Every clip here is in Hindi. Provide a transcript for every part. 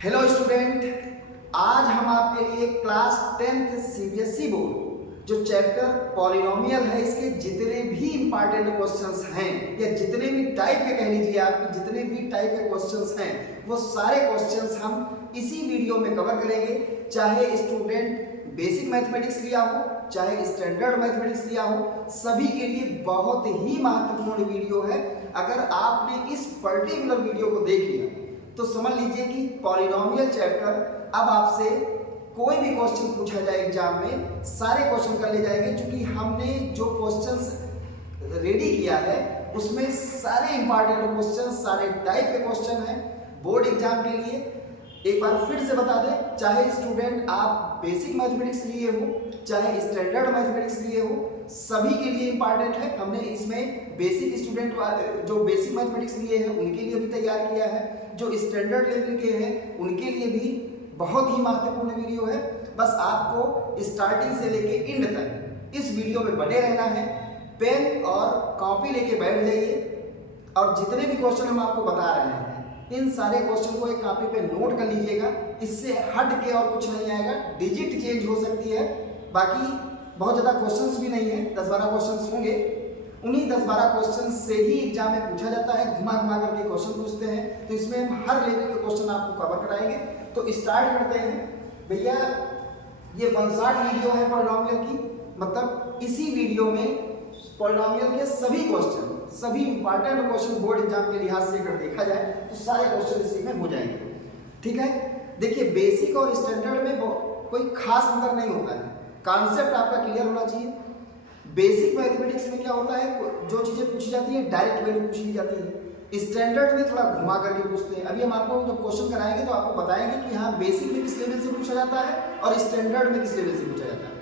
हेलो स्टूडेंट, आज हम आपके लिए क्लास 10th सीबीएसई बोर्ड जो चैप्टर पॉलिनोमियल है इसके जितने भी इंपॉर्टेंट क्वेश्चंस हैं या जितने भी टाइप के कह लीजिए आपके जितने भी टाइप के क्वेश्चंस हैं वो सारे क्वेश्चंस हम इसी वीडियो में कवर करेंगे। चाहे स्टूडेंट बेसिक मैथमेटिक्स लिया हो चाहे स्टैंडर्ड मैथमेटिक्स लिया हो, सभी के लिए बहुत ही महत्वपूर्ण वीडियो है। अगर आपने इस पर्टिकुलर वीडियो को देख लिया तो समझ लीजिए कि पॉलिनोमियल चैप्टर अब आपसे कोई भी क्वेश्चन पूछा जाए एग्जाम में सारे क्वेश्चन कर ले जाएंगे, क्योंकि हमने जो क्वेश्चंस रेडी किया है उसमें सारे इंपॉर्टेंट क्वेश्चन सारे टाइप के क्वेश्चन हैं बोर्ड एग्जाम के लिए। एक बार फिर से बता दें, चाहे स्टूडेंट आप बेसिक मैथमेटिक्स लिए हो चाहे स्टैंडर्ड मैथमेटिक्स लिए हो, सभी के लिए इंपॉर्टेंट है। हमने इसमें बेसिक स्टूडेंट जो बेसिक मैथमेटिक्स लिए हैं उनके लिए भी तैयार किया है, जो स्टैंडर्ड लेवल के हैं उनके लिए भी बहुत ही महत्वपूर्ण वीडियो है। बस आपको स्टार्टिंग से लेके एंड तक इस वीडियो में बने रहना है। पेन और कॉपी लेके बैठ जाइए और जितने भी क्वेश्चन हम आपको बता रहे हैं इन सारे क्वेश्चन को एक कॉपी पे नोट कर लीजिएगा। इससे हट के और कुछ नहीं आएगा, डिजिट चेंज हो सकती है, बाकी बहुत ज़्यादा क्वेश्चंस भी नहीं है, 10-12 क्वेश्चंस होंगे। उन्हीं 10-12 क्वेश्चन से ही एग्जाम में पूछा जाता है, घुमा घुमा करके क्वेश्चन पूछते हैं, तो इसमें हम हर लेवल के क्वेश्चन आपको कवर कराएंगे। तो स्टार्ट करते हैं भैया। ये 1 शॉट वीडियो है पॉलिनोमियल की, मतलब इसी वीडियो में पॉलिनोमियल के सभी क्वेश्चन सभी इंपॉर्टेंट क्वेश्चन बोर्ड एग्जाम के लिहाज से अगर देखा जाए तो सारे क्वेश्चन इसी में हो जाएंगे। ठीक है, देखिए बेसिक और स्टैंडर्ड में कोई खास अंतर नहीं होता है, कॉन्सेप्ट आपका क्लियर होना चाहिए। बेसिक मैथमेटिक्स में क्या होता है, जो चीज़ें पूछी जाती है डायरेक्ट वैल्यू पूछ ली जाती है। स्टैंडर्ड में थोड़ा घुमा करके पूछते हैं। अभी हम आपको जब क्वेश्चन कराएंगे तो आपको बताएंगे कि हाँ बेसिक में किस लेवल से पूछा जाता है और स्टैंडर्ड में किस लेवल से पूछा जाता है।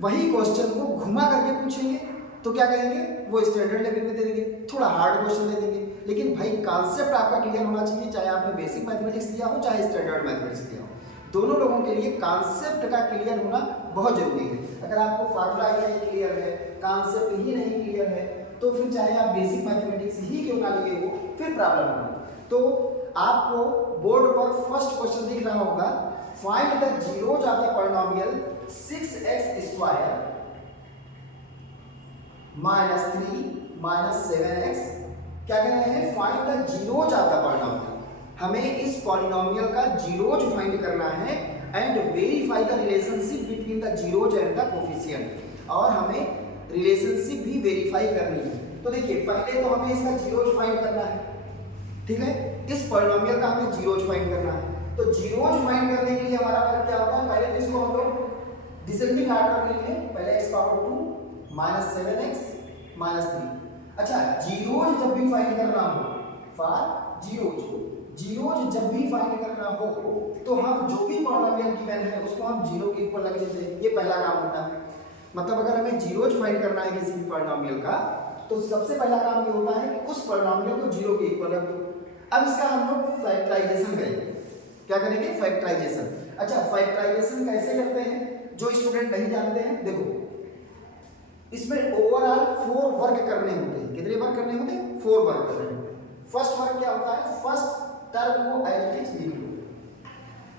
वही क्वेश्चन को घुमा करके पूछेंगे तो क्या कहेंगे, वो स्टैंडर्ड लेवल में दे देंगे, थोड़ा हार्ड क्वेश्चन दे देंगे। लेकिन भाई कॉन्सेप्ट आपका क्लियर होना चाहिए, चाहे आपने बेसिक मैथमेटिक्स लिया हो चाहे स्टैंडर्ड मैथमेटिक्स लिया हो, दोनों लोगों के लिए कॉन्सेप्ट का क्लियर होना बहुत जरूरी है। अगर आपको फार्मूला ही नहीं क्लियर है, कॉन्सेप्ट ही नहीं क्लियर है, तो फिर चाहे आप बेसिक मैथमेटिक्स ही क्यों ना लिए हो फिर प्रॉब्लम होगा। तो आपको बोर्ड पर फर्स्ट क्वेश्चन दिख रहा होगा, find the zeros of the polynomial 6x² -3 -7x। क्या कह रहे हैं, find the zeros of the polynomial. हमें इस पॉलिनोमियल का जीरोज फाइंड करना है and verify the relationship between the zeros and the coefficient, और हमें रिलेशनशिप भी वेरीफाई करनी है। तो देखिए पहले तो हमें इसका जीरोज फाइंड करना है, ठीक है, इस पॉलिनोमियल का हमें जीरोज फाइंड करना है। तो जीरोज फाइंड करने के लिए हमारा वर्क क्या होता है, पहले तो इसको हम लोग डिसेंडिंग ऑर्डर में लिखें, पहले x⁻2 -7x -3। अच्छा, जीरोज जब भी फाइंड करना हो, फॉर जीरोज जब भी फाइंड करना हो तो हम जो भी पॉलिनोमियल गिवन है उसको हम जीरो के इक्वल रख देते हैं। ये पहला काम होता है। मतलब अगर हमें जीरोज फाइंड करना है किसी भी पॉलिनोमियल का तो सबसे पहला काम ये होता है कि उस पॉलिनोमियल को जीरो के इक्वल रख दो। अब इसका हम लोग फैक्टराइजेशन करेंगे। क्या करेंगे, फैक्टराइजेशन। अच्छा, फैक्टराइजेशन कैसे करते हैं, जो स्टूडेंट नहीं जानते हैं, देखो इसमें ओवरऑल 4 वर्क करने होते हैं। कितने वर्क करने होते हैं, 4 वर्क करने होते हैं। फर्स्ट वर्क क्या होता है, फर्स्ट टर्म को एज इट इज लिख लो।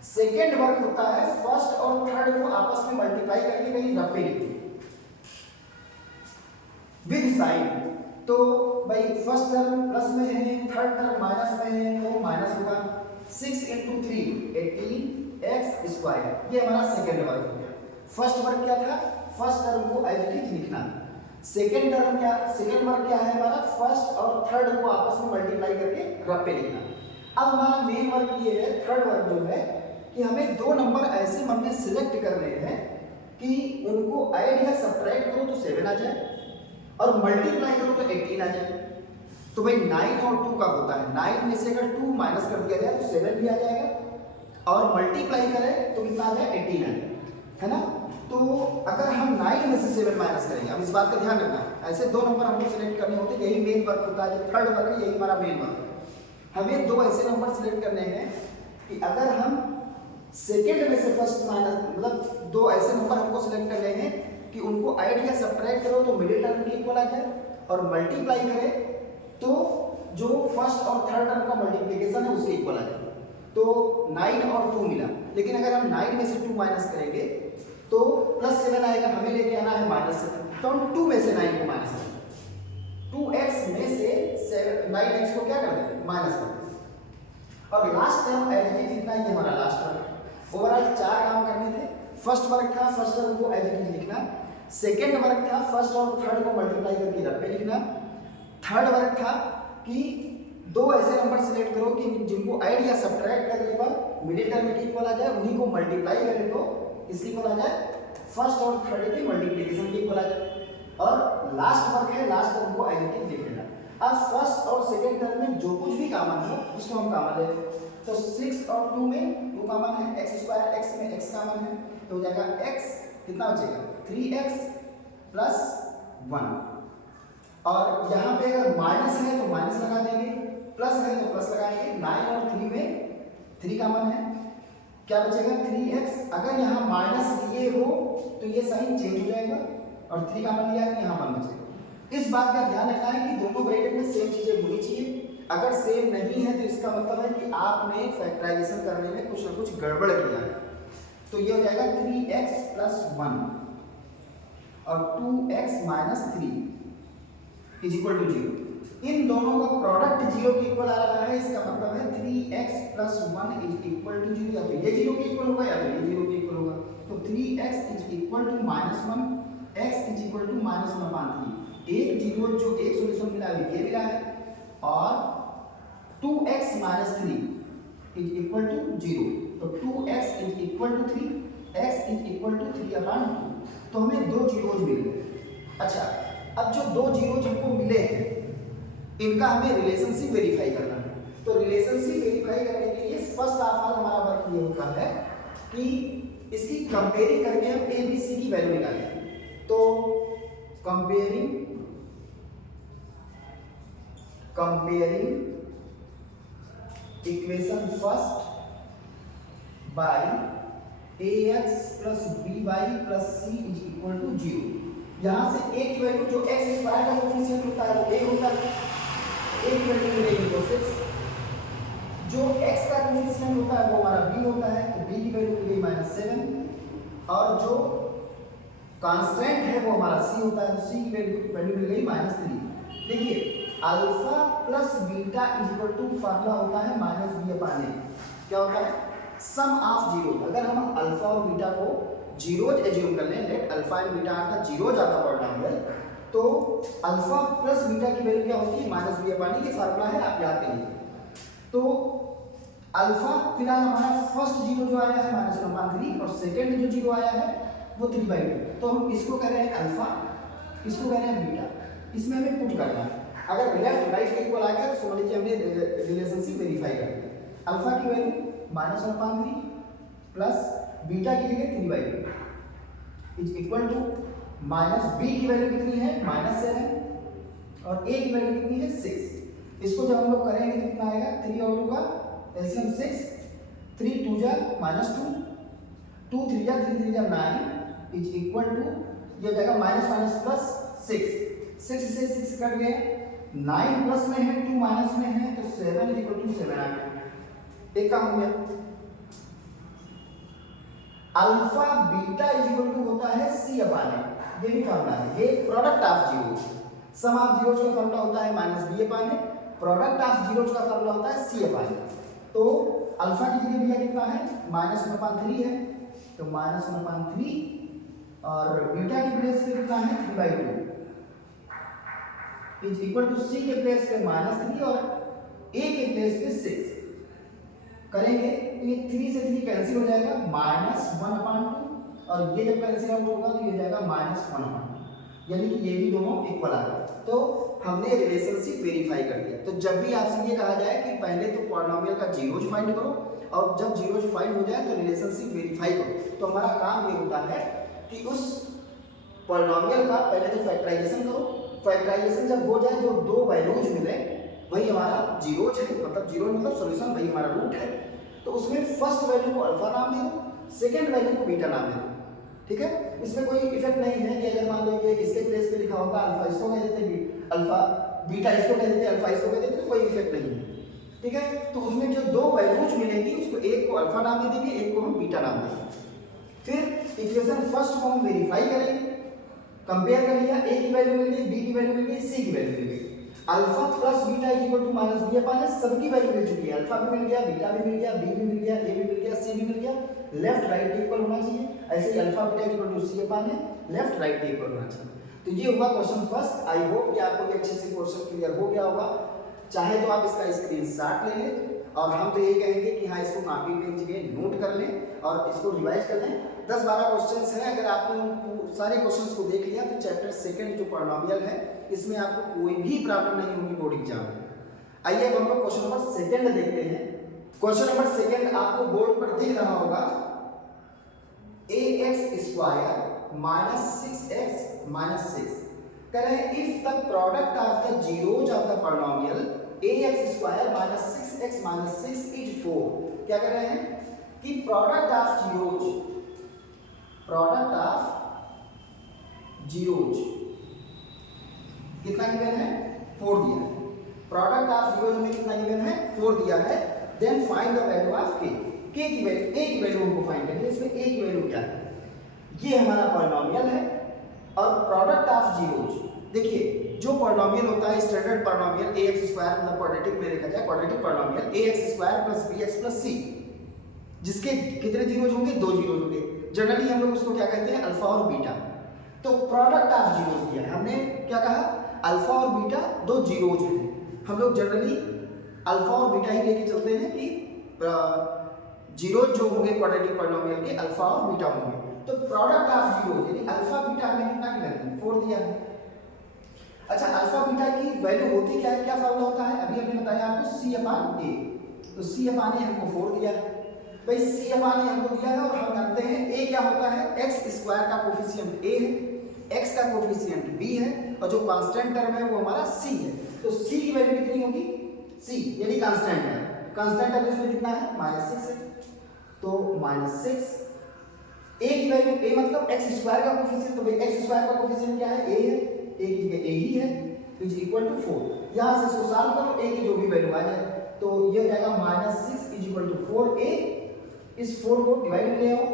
सेकेंड वर्क होता है फर्स्ट और थर्ड को आपस में मल्टीप्लाई करके कहीं रफ पे लिख दो विद साइन। तो भाई फर्स्ट टर्म प्लस में है, थर्ड टर्म माइनस में है, तो माइनस होगा। 6 × 3 18x²। ये हमारा सेकेंड वर्क हो गया। फर्स्ट वर्क क्या था, फर्स्ट टर्म को एज इट इज लिखना। सेकेंड वर्क क्या है हमारा, फर्स्ट और थर्ड को आपस में मल्टीप्लाई करके रफ पे लिखना। अब हमारा मेन वर्क ये है, थर्ड वर्क जो है, कि हमें 2 नंबर ऐसे मन में सिलेक्ट करने हैं कि उनको ऐड या सब्ट्रैक्ट करो तो 7 आ जाए और मल्टीप्लाई करो तो 18 आ जाए। तो भाई 9 और 2 का होता है, 9 में से अगर 2 माइनस कर दिया जाए तो 7 भी आ जाएगा और मल्टीप्लाई करें तो कितना आ जाए, 18 आ जाए, है ना। तो अगर हम 9 में से 7 माइनस करेंगे, अब इस बात का ध्यान रखना, ऐसे 2 नंबर हमको सिलेक्ट करने होते हैं, यही मेन वर्क होता है। जो थर्ड वर्क है यही हमारा मेन वर्क है। हमें 2 ऐसे नंबर सिलेक्ट करने हैं कि अगर हम सेकेंड में से फर्स्ट माइनस, मतलब 2 ऐसे नंबर हमको सिलेक्ट करने हैं कि उनको ऐड या सब्ट्रैक्ट करो तो मिडिल टर्म के इक्वल आ जाए और मल्टीप्लाई करें तो जो फर्स्ट और थर्ड टर्म का मल्टीप्लिकेशन है उसके इक्वल आ जाए। तो 9 और 2 मिला, लेकिन अगर हम 9 में से 2 माइनस करेंगे तो +7 आएगा, हमें लेके आना है -7, तो हम 2 में से 9 को माइनस करेंगे, 2x में से 9x को क्या कर देंगे, माइनस कर देंगे। और लास्ट टर्म एडिटिव लिखना, ये हमारा लास्ट टर्म है। ओवरऑल 4 काम करने थे। फर्स्ट वर्क था फर्स्ट टर्म को एडिटिव लिखना, सेकेंड वर्क था फर्स्ट और थर्ड को मल्टीप्लाई करके इधर पे लिखना, थर्ड वर्क था कि दो ऐसे नंबर सिलेक्ट करो कि जिनको ऐड या सब्ट्रैक्ट करने पर मिडिल टर्म के इक्वल आ जाए, उन्हीं को मल्टीप्लाई करें तो इसके इक्वल आ जाए, फर्स्ट और थर्ड के मल्टीप्लिकेशन के इक्वल आ जाए। और लास्ट वर्क है लास्ट टर्म को एडिटिव लिख लेना। अब फर्स्ट और सेकेंड टर्म में जो कुछ भी कॉमन हो उसको हम कॉमन लेते हैं, तो 6 और 2 में 2 कॉमन है, x² x में x कॉमन है, तो हो जाएगा x कितना बचेगा 3x + 1। और यहाँ पे अगर माइनस है तो माइनस लगा देंगे, प्लस है तो प्लस लगाएंगे। 9 और 3 में 3 कॉमन है, क्या बचेगा 3x। अगर यहाँ माइनस लिए हो तो ये साइन चेंज हो जाएगा और 3 कॉमन लिया तो यहाँ 1 बचेगा। इस बात का ध्यान रखना है कि दोनों ब्रैकेट में सेम चीजें होनी चाहिए। अगर सेम नहीं है तो इसका मतलब है कि आपने फैक्टराइजेशन करने में कुछ ना कुछ गड़बड़ किया है। तो ये हो जाएगा 3x + 1 और 2x - 3 = 0। इन दोनों का प्रोडक्ट 0 के इक्वल आ रहा है, इसका मतलब है 3x + 1 = 0। या तो ये 0 के इक्वल होगा या तो ये 0 के इक्वल होगा। तो 3x = -1, x = -1/3। एक 0 जो एक सॉल्यूशन मिला है ये मिला है, और 2x - 3 = 0। तो 2x = 3, x = 3/2। तो हमें दो जीरोज मिल गए। अच्छा, अब जो दो जीरोज हमको मिले हैं इनका हमें रिलेशनशिप वेरीफाई करना है। तो रिलेशनशिप वेरीफाई करने के लिए फर्स्ट ऑफ ऑल हमारा वर्क ये होता है कि इसकी कंपेयरिंग करके हम a b c की वैल्यू निकालें। तो comparing equation first by ax + by + c = 0। यहाँ से a की वैल्यू जो x² का कोफिशिएंट होता है वो a होता है, a की वैल्यू मिलेगी तो 6। जो x का कोफिशिएंट होता है वो हमारा b होता है, तो b की वैल्यू मिलेगी -7। और जो कांस्टेंट है वो हमारा c होता है, तो c की वैल्यू मिल गई -3। देखिए अल्फा प्लस बीटा = फार्मूला होता है -b/a। क्या होता है, सम ऑफ जीरो। अगर हम अल्फा और बीटा को जीरोज एज्यूम कर लें, let alpha and beta are the zeros आता पॉलिनोमियल, तो अल्फा प्लस बीटा की वैल्यू क्या होती है -b/a। ये फार्मूला है, आप याद करिए। तो अल्फा फिलहाल हमारा फर्स्ट जीरो जो आया है -1/3 और सेकंड जो जीरो आया है वो 3/2। तो हम इसको कह रहे हैं अल्फा, इसको कह रहे हैं बीटा, इसमें हमें पुट करना है। अगर लेफ्ट राइट के इक्वल आ गया तो समझ लीजिए हमने रिलेशनशिप वेरीफाई कर दिया। अल्फा की वैल्यू -1/3 प्लस बीटा की जगह 3/2 = -b की वैल्यू कितनी है -7 और a की वैल्यू कितनी है 6। इसको जब हम लोग करेंगे तो कितना आएगा, 3 और 2 का एलसीएम 6, 3 2 जा -2, 2 3 जा 3 3 जा 9 = ये हो जाएगा -6। 6 से 6 कट गए, 9 प्लस में है 2 माइनस में है, तो 7 = 7 आ गया। एक काम हो गया। अल्फा बीटा = होता है c/a, ये भी फार्मूला है। ये product of zeros, sum of zeros का फार्मूला होता है -b/a, प्रोडक्ट ऑफ जीरोज का फार्मूला होता है c/a। तो अल्फा की जगह भैया कितना है -1/3 है, तो -1/3 और बीटा की प्लेस पे कितना है 3/2 = c के प्लेस पे -3 और a के प्लेस पे 6 करेंगे तो ये 3 से 3 कैंसिल हो जाएगा, -1/2 और ये जब कैंसिल आउट होगा तो ये हो जाएगा -1/2, यानी कि ये भी दोनों इक्वल आ गए। तो हमने रिलेशनशिप वेरीफाई कर दिया। तो जब भी आपसे ये कहा जाए कि पहले तो पॉलिनोमियल का जीरोज फाइंड करो और जब जीरोज फाइंड हो जाए तो रिलेशनशिप वेरीफाई करो, तो हमारा काम ये होता है कि उस पॉलिनोमियल का पहले तो फैक्टराइजेशन करो। फैक्टराइजेशन जब हो जाए, जो दो वैल्यूज मिले वही हमारा जीरोज है, मतलब जीरो मतलब सॉल्यूशन, वही हमारा रूट है। तो उसमें फर्स्ट वैल्यू को अल्फा नाम दे दो, सेकंड वैल्यू को बीटा नाम दे दो, ठीक है। इसमें कोई इफेक्ट नहीं है कि अगर मान लो ये इसके प्लेस पे लिखा होगा अल्फा इसको कह देते, अल्फा बीटा इसको कह देते, अल्फा इसको कह देते, तो कोई इफेक्ट नहीं है। ठीक है। तो उसमें जो दो वैल्यूज मिलेंगी उसको एक को अल्फा नाम दे देंगे, एक को हम बीटा नाम देंगे। फिर इक्वेशन फर्स्ट को हम वेरीफाई करेंगे, कंपेयर कर लिया, ए की वैल्यू मिल गई, बी की वैल्यू मिल गई, सी की वैल्यू मिल गई। Alpha plus beta is equal to minus b upon s, सबकी वैल्यू मिल चुकी है, अल्फा भी मिल गया, बीटा भी मिल गया, बी भी मिल गया, ए भी मिल गया, सी भी मिल गया। लेफ्ट राइट इक्वल होना चाहिए, ऐसे ही alpha beta equal to c upon a, left right equal होना चाहिए। तो ये हुआ क्वेश्चन फर्स्ट। आई होप कि आपको ये अच्छे से क्वेश्चन क्लियर हो गया होगा। चाहे तो आप इसका स्क्रीनशॉट ले लें, और हम तो यही कहेंगे कि हाँ इसको कॉपी पेन में नोट कर लें और इसको रिवाइज कर लें। 10-12 क्वेश्चंस हैं, अगर आपने सारे क्वेश्चंस को देख लिया तो चैप्टर सेकंड जो पॉलिनोमियल है इसमें आपको कोई भी प्रॉब्लम नहीं होगी बोर्ड एग्जाम में। आइए अब हम लोग क्वेश्चन नंबर सेकंड देखते हैं। क्वेश्चन नंबर सेकंड आपको बोर्ड पर दिख रहा होगा, ax² माइनस 6x माइनस 6। कह रहे हैं if the product of the zeros of the polynomial ax² minus 6x minus 6 is 4। क्या कर रहे हैं कि प्रोडक्ट ऑफ जीरोज कितना गिवन है, 4 दिया है। प्रोडक्ट ऑफ जीरोज में कितना गिवन है, 4 दिया है। Then find the value of k की वैल्यू, a की वैल्यू हमको फाइंड करनी है। इसमें a की वैल्यू क्या है, ये हमारा पॉलिनोमियल है और प्रोडक्ट ऑफ जीरोज। देखिए जो पॉलिनोमियल होता है स्टैंडर्ड पॉलिनोमियल ax² मतलब क्वाड्रेटिक में लिखा जाए, quadratic polynomial ax² plus bx plus c, जिसके कितने जीरोज होंगे, 2 जीरोज होंगे। जनरली हम लोग उसको क्या कहते हैं, अल्फा और बीटा। तो प्रोडक्ट ऑफ जीरोज दिया है, हमने क्या कहा, अल्फा और बीटा 2 जीरोज हैं। हम लोग जनरली अल्फा और बीटा ही लेके चलते हैं कि जीरोज जो होंगे क्वाड्रेटिक पॉलिनोमियल के अल्फा और बीटा होंगे। तो प्रोडक्ट ऑफ जीरोज यानी अल्फा बीटा हमें कितना गिवन है, 4 दिया है। अच्छा अल्फा बीटा की वैल्यू होती क्या है, क्या फॉर्मूला होता है, अभी हमने बताया आपको c अपॉन a। तो c अपॉन a हमको 4 दिया है भाई, c अपॉन a हमको दिया है और हम जानते हैं a क्या होता है, x² का कोफिशिएंट a है, x का कोफिशिएंट b है और जो कांस्टेंट टर्म है वो हमारा c है। तो c की वैल्यू कितनी होगी, c यानी कांस्टेंट है, कांस्टेंट टर्म इसमें कितना है, -6 है। तो -6 a की वैल्यू, a मतलब x² का कोफिशिएंट, तो भाई x² का कोफिशिएंट क्या है, a है, a की जगह a ही है, तो इज इक्वल टू 4। यहां से इसको सॉल्व करो, a की जो भी वैल्यू आ जाए तो ये हो जाएगा -6 इज इक्वल टू 4a। इस 4 को डिवाइड में ले आओ,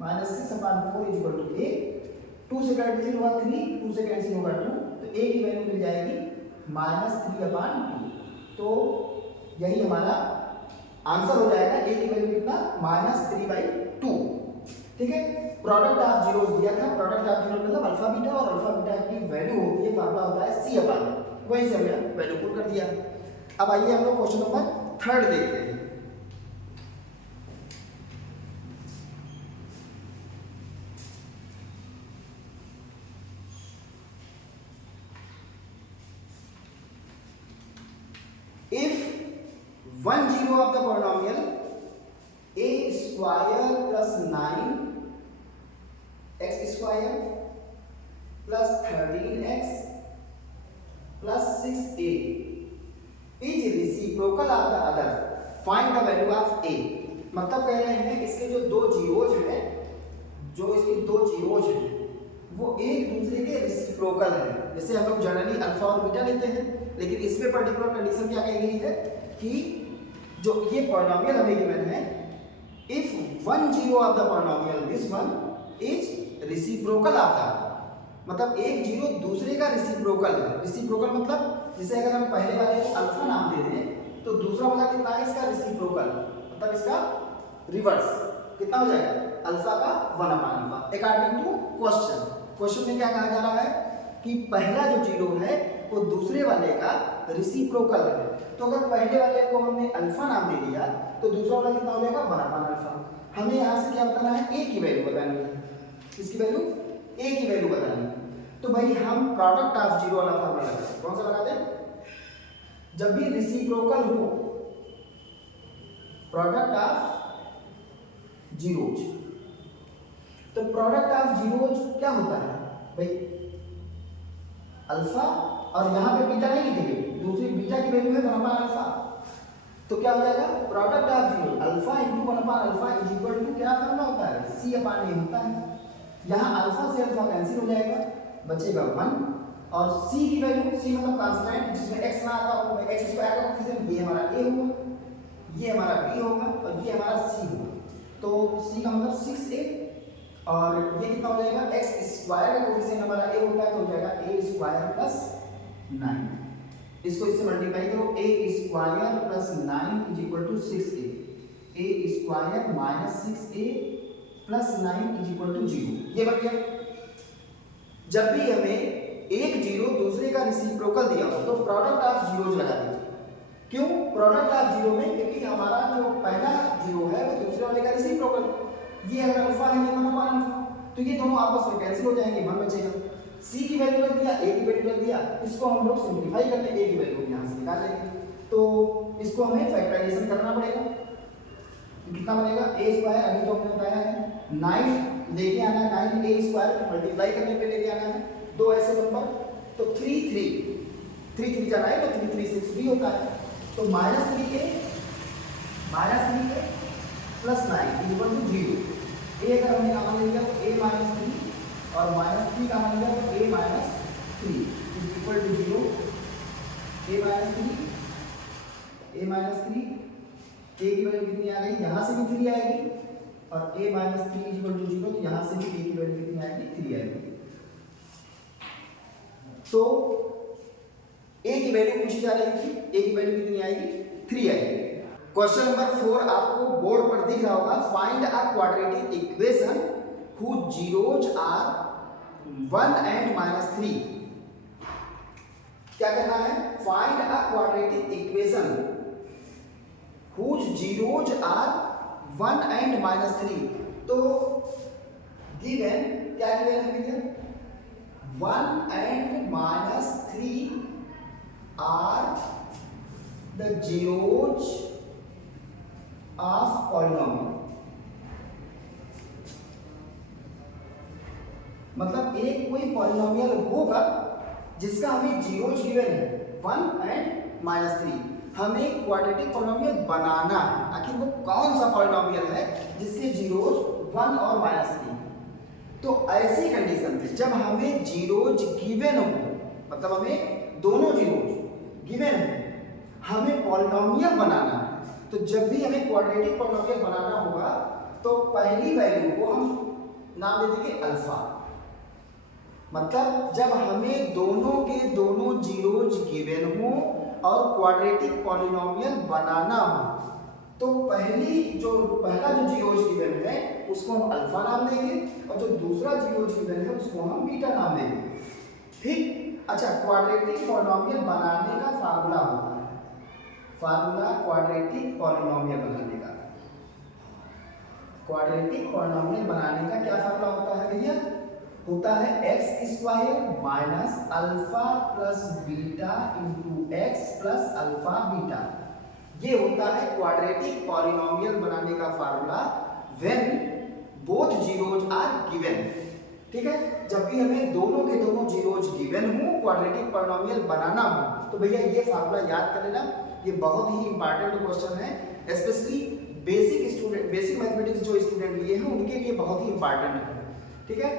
-6 upon 4 is equal to a। 2 से कैंसिल होगा 3, 2 से कैंसिल होगा 2, तो a की वैल्यू मिल जाएगी -3 अपॉन 2। तो यही हमारा आंसर हो जाएगा, a की वैल्यू कितना, -3/2। ठीक है। प्रोडक्ट ऑफ जीरोस दिया था, प्रोडक्ट ऑफ जीरो मतलब अल्फा बीटा, और अल्फा बीटा की वैल्यू होती है, फार्मूला होता है c अपॉन, वही से हमने वैल्यू पुट कर दिया। अब आइए हम लोग क्वेश्चन नंबर 3 देखते हैं। If 1 0 of the polynomial a² plus 9 x² plus 13x plus 6a is reciprocal of the other, find the value of a। मतलब कह रहे हैं इसके जो 2 जीरोज हैं, जो इसके 2 जीरोज हैं वो एक दूसरे के रेसिप्रोकल है। जैसे हम लोग जनरली अल्फा और बीटा लेते हैं, लेकिन इसमें पर्टिकुलर कंडीशन क्या कही गई है कि जो ये पॉलिनोमियल हमें गिवन है, if 1 0 of the polynomial this one is reciprocal of the, मतलब एक जीरो दूसरे का रेसिप्रोकल है। रेसिप्रोकल मतलब जैसे अगर हम पहले वाले को अल्फा नाम दे दें तो दूसरा वाला कितना है इसका रेसिप्रोकल, मतलब इसका रिवर्स कितना हो जाएगा, अल्फा का 1 upon alpha. According to question में क्या कहा जा रहा है कि पहला जो जीरो है वो दूसरे वाले का रेसिप्रोकल है। तो अगर पहले वाले को हमने अल्फा नाम दे दिया तो दूसरा वाला कितना हो जाएगा, 1 अपॉन अल्फा। हमें यहाँ से क्या बताना है, a की वैल्यू बतानी है। इसकी वैल्यू, a की वैल्यू बतानी है। तो भाई हम प्रोडक्ट ऑफ जीरो वाला फॉर्मूला लगाते हैं। कौन सा लगाते हैं, जब भी रेसिप्रोकल हो प्रोडक्ट ऑफ जीरोज, तो प्रोडक्ट ऑफ जीरोज क्या होता है भाई, अल्फा, और यहाँ पे बीटा नहीं लिखेंगे, दूसरी बीटा की वैल्यू है 1 अपॉन अल्फा। तो क्या हो जाएगा, product of zero alpha into 1 upon alpha is equal to क्या फॉर्मूला होता है, c अपॉन a होता है। यहाँ अल्फा से अल्फा कैंसिल हो जाएगा, बचेगा 1, और c की वैल्यू, c मतलब कांस्टेंट जिसमें x ना आता हो, x स्क्वायर का कोएफिशिएंट ये हमारा a होगा, ये हमारा b होगा और ये हमारा c होगा। तो c का मतलब 6a और ये कितना हो जाएगा, x स्क्वायर का कोएफिशिएंट हमारा a होता है तो हो जाएगा a स्क्वायर प्लस 9। इसको इससे मल्टीप्लाई करो, a square plus 9 is equal to 6a, a square minus 6a plus 9 is equal to 0। ये बन गया। जब भी हमें एक जीरो दूसरे का रेसिप्रोकल दिया हो तो प्रोडक्ट ऑफ जीरोज लगा दीजिए। क्यों प्रोडक्ट ऑफ जीरो में? क्योंकि हमारा जो पहला जीरो है वो दूसरे वाले का रेसिप्रोकल, ये अगर अल्फा है ये 1 अपान अल्फा, तो ये दोनों आपस में कैंसिल हो जाएंगे, 1 बचेगा। c की वैल्यू रख दिया, a की वैल्यू रख दिया, इसको हम लोग सिंपलीफाई करते हैं, a की वैल्यू यहाँ से निकाल लेंगे तो इसको हमें फैक्टराइजेशन करना पड़ेगा। कितना बनेगा, a स्क्वायर अभी तो हमने बताया है 9 लेके आना है, 9 a स्क्वायर मल्टीप्लाई करने पे लेके आना है दो ऐसे नंबर, तो 3 जाना है तो 3 3 6 भी होता है, तो -3a plus 9 equal to 0। a अगर हमने कॉमन ले लिया तो a माइनस 3 और माइनस 3 कॉमन लिया तो a minus 3 equal to 0। a minus 3 a की वैल्यू कितनी आ गई, यहाँ से भी 3 आएगी और a माइनस 3 इक्वल टू 0, तो यहाँ से भी a की वैल्यू कितनी आएगी, 3 आएगी। तो a की वैल्यू पूछी जा रही थी, a की वैल्यू कितनी आएगी, 3 आएगी। क्वेश्चन नंबर 4 आपको बोर्ड पर दिख रहा होगा, find a quadratic equation whose zeros are 1 and -3। क्या करना है, find a quadratic equation whose zeros are 1 and -3। तो गिवन क्या गिवन है भैया, 1 and -3 are the zeros of polynomial। मतलब एक कोई पॉलिनोमियल होगा जिसका हमें जीरोज गिवन है 1 एंड -3, हमें क्वाड्रेटिक पॉलिनोमियल बनाना है। आखिर वो कौन सा पॉलिनोमियल है जिसके जीरोज 1 और -3। तो ऐसी कंडीशन पे जब हमें जीरोज गिवन हो, मतलब हमें दोनों जीरोज गिवन हो, हमें पॉलिनोमियल बनाना है, तो जब भी हमें क्वाड्रेटिक पॉलिनोमियल बनाना होगा तो पहली वैल्यू को हम नाम दे देंगे अल्फा। मतलब जब हमें दोनों के दोनों जीरोज गिवन हो और क्वाड्रेटिक पॉलिनोमियल बनाना हो तो पहला जो जीरोज गिवन है उसको हम अल्फा नाम देंगे और जो दूसरा जीरोज गिवन है उसको हम बीटा नाम देंगे। ठीक, अच्छा, क्वाड्रेटिक पॉलिनोमियल बनाने का फार्मूला होता है, फार्मूला क्वाड्रेटिक पॉलिनोमियल बनाने का, क्वाड्रेटिक पॉलिनोमियल बनाने का क्या फार्मूला होता है भैया, होता है x square minus alpha plus beta into x plus alpha beta. ये होता है क्वाड्रेटिक पॉलिनोमियल बनाने का formula when both zeros are given. ठीक है, जब भी हमें दोनों के दोनों जीरोज गिवन हो, क्वाड्रेटिक पॉलिनोमियल बनाना हो, तो भैया ये फार्मूला याद कर लेना। ये बहुत ही इंपॉर्टेंट क्वेश्चन है, स्पेशली बेसिक मैथमेटिक्स जो स्टूडेंट लिए हैं उनके लिए बहुत ही इंपॉर्टेंट है। ठीक है,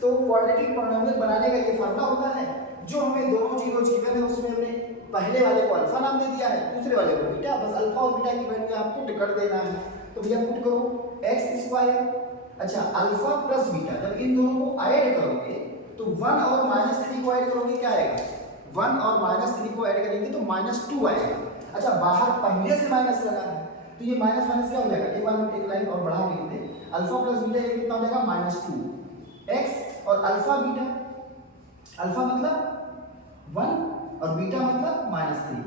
तो क्वाड्रेटिक पॉलिनोमियल बनाने का ये फार्मूला होता है, जो हमें दोनों जीरोज गिवन है उसमें हमने पहले वाले को अल्फा नाम दे दिया है, दूसरे वाले को बीटा, बस अल्फा और बीटा की वैल्यू यहाँ पुट कर देना है। तो भैया पुट करो एक्स स्क्वायर, अच्छा अल्फा प्लस बीटा, जब इन दोनों को ऐड करोगे तो 1 और -3 को ऐड करोगे क्या आएगा, 1 और -3 को ऐड करेंगे तो -2 आएगा। अच्छा, बाहर पहले से माइनस लगा है तो ये माइनस माइनस क्या हो जाएगा, एक बार एक लाइन और बढ़ा के लिखते हैं, अल्फा प्लस बीटा ये कितना हो जाएगा -2 एक्स और अल्फा बीटा, अल्फा मतलब 1 और बीटा मतलब -3।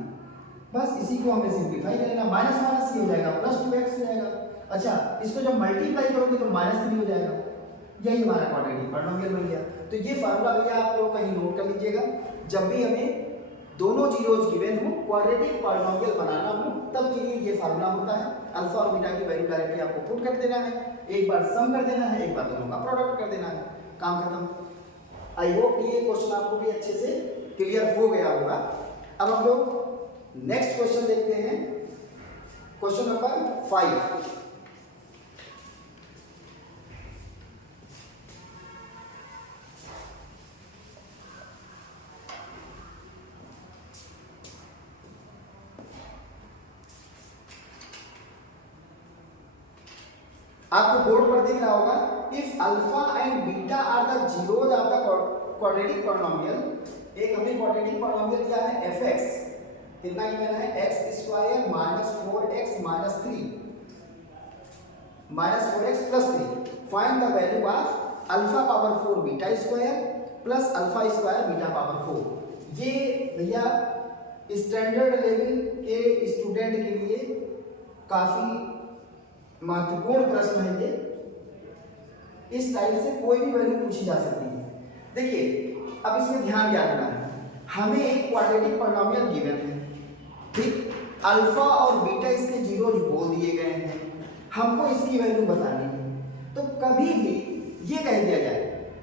बस इसी को हमें सिंपलीफाई करना, माइनस माइनस ये हो जाएगा +2x हो जाएगा। अच्छा, इसको जब मल्टीप्लाई करोगे तो -3 हो जाएगा। यही हमारा क्वाड्रेटिक पॉलिनोमियल बन गया। तो ये फार्मूला भैया आप लोग कहीं नोट कर लीजिएगा, जब भी हमें दोनों जीरोज गिवन हो, क्वाड्रेटिक पॉलिनोमियल बनाना हो, तब के लिए ये फार्मूला होता है। अल्फा और बीटा की वैल्यू डायरेक्टली आपको पुट कर देना है, एक बार सम कर देना है, एक बार दोनों का प्रोडक्ट कर देना है, काम खत्म। आई होप ये क्वेश्चन आपको भी अच्छे से क्लियर हो गया होगा। अब हम लोग नेक्स्ट क्वेश्चन देखते हैं, क्वेश्चन नंबर 5। आपको बोर्ड पर दिख रहा होगा, if alpha and beta are the zeros of the quadratic polynomial, एक हमने क्वाड्रेटिक पॉलिनोमियल दिया है fx, कितना गिवन है x square minus 4x minus 3 minus 4x plus 3, find the value of alpha power 4 beta square plus alpha square beta power 4। ये भैया स्टैंडर्ड लेवल के स्टूडेंट के लिए काफी महत्वपूर्ण प्रश्न है ये। इस टाइप से कोई भी वैल्यू पूछी जा सकती है। देखिए अब इसमें ध्यान क्या रखना है, हमें एक क्वाड्रेटिक पॉलिनोमियल गिवन है, ठीक, अल्फा और बीटा इसके जीरोज बोल दिए गए हैं, हमको इसकी वैल्यू बतानी है। तो कभी भी ये कह दिया जाए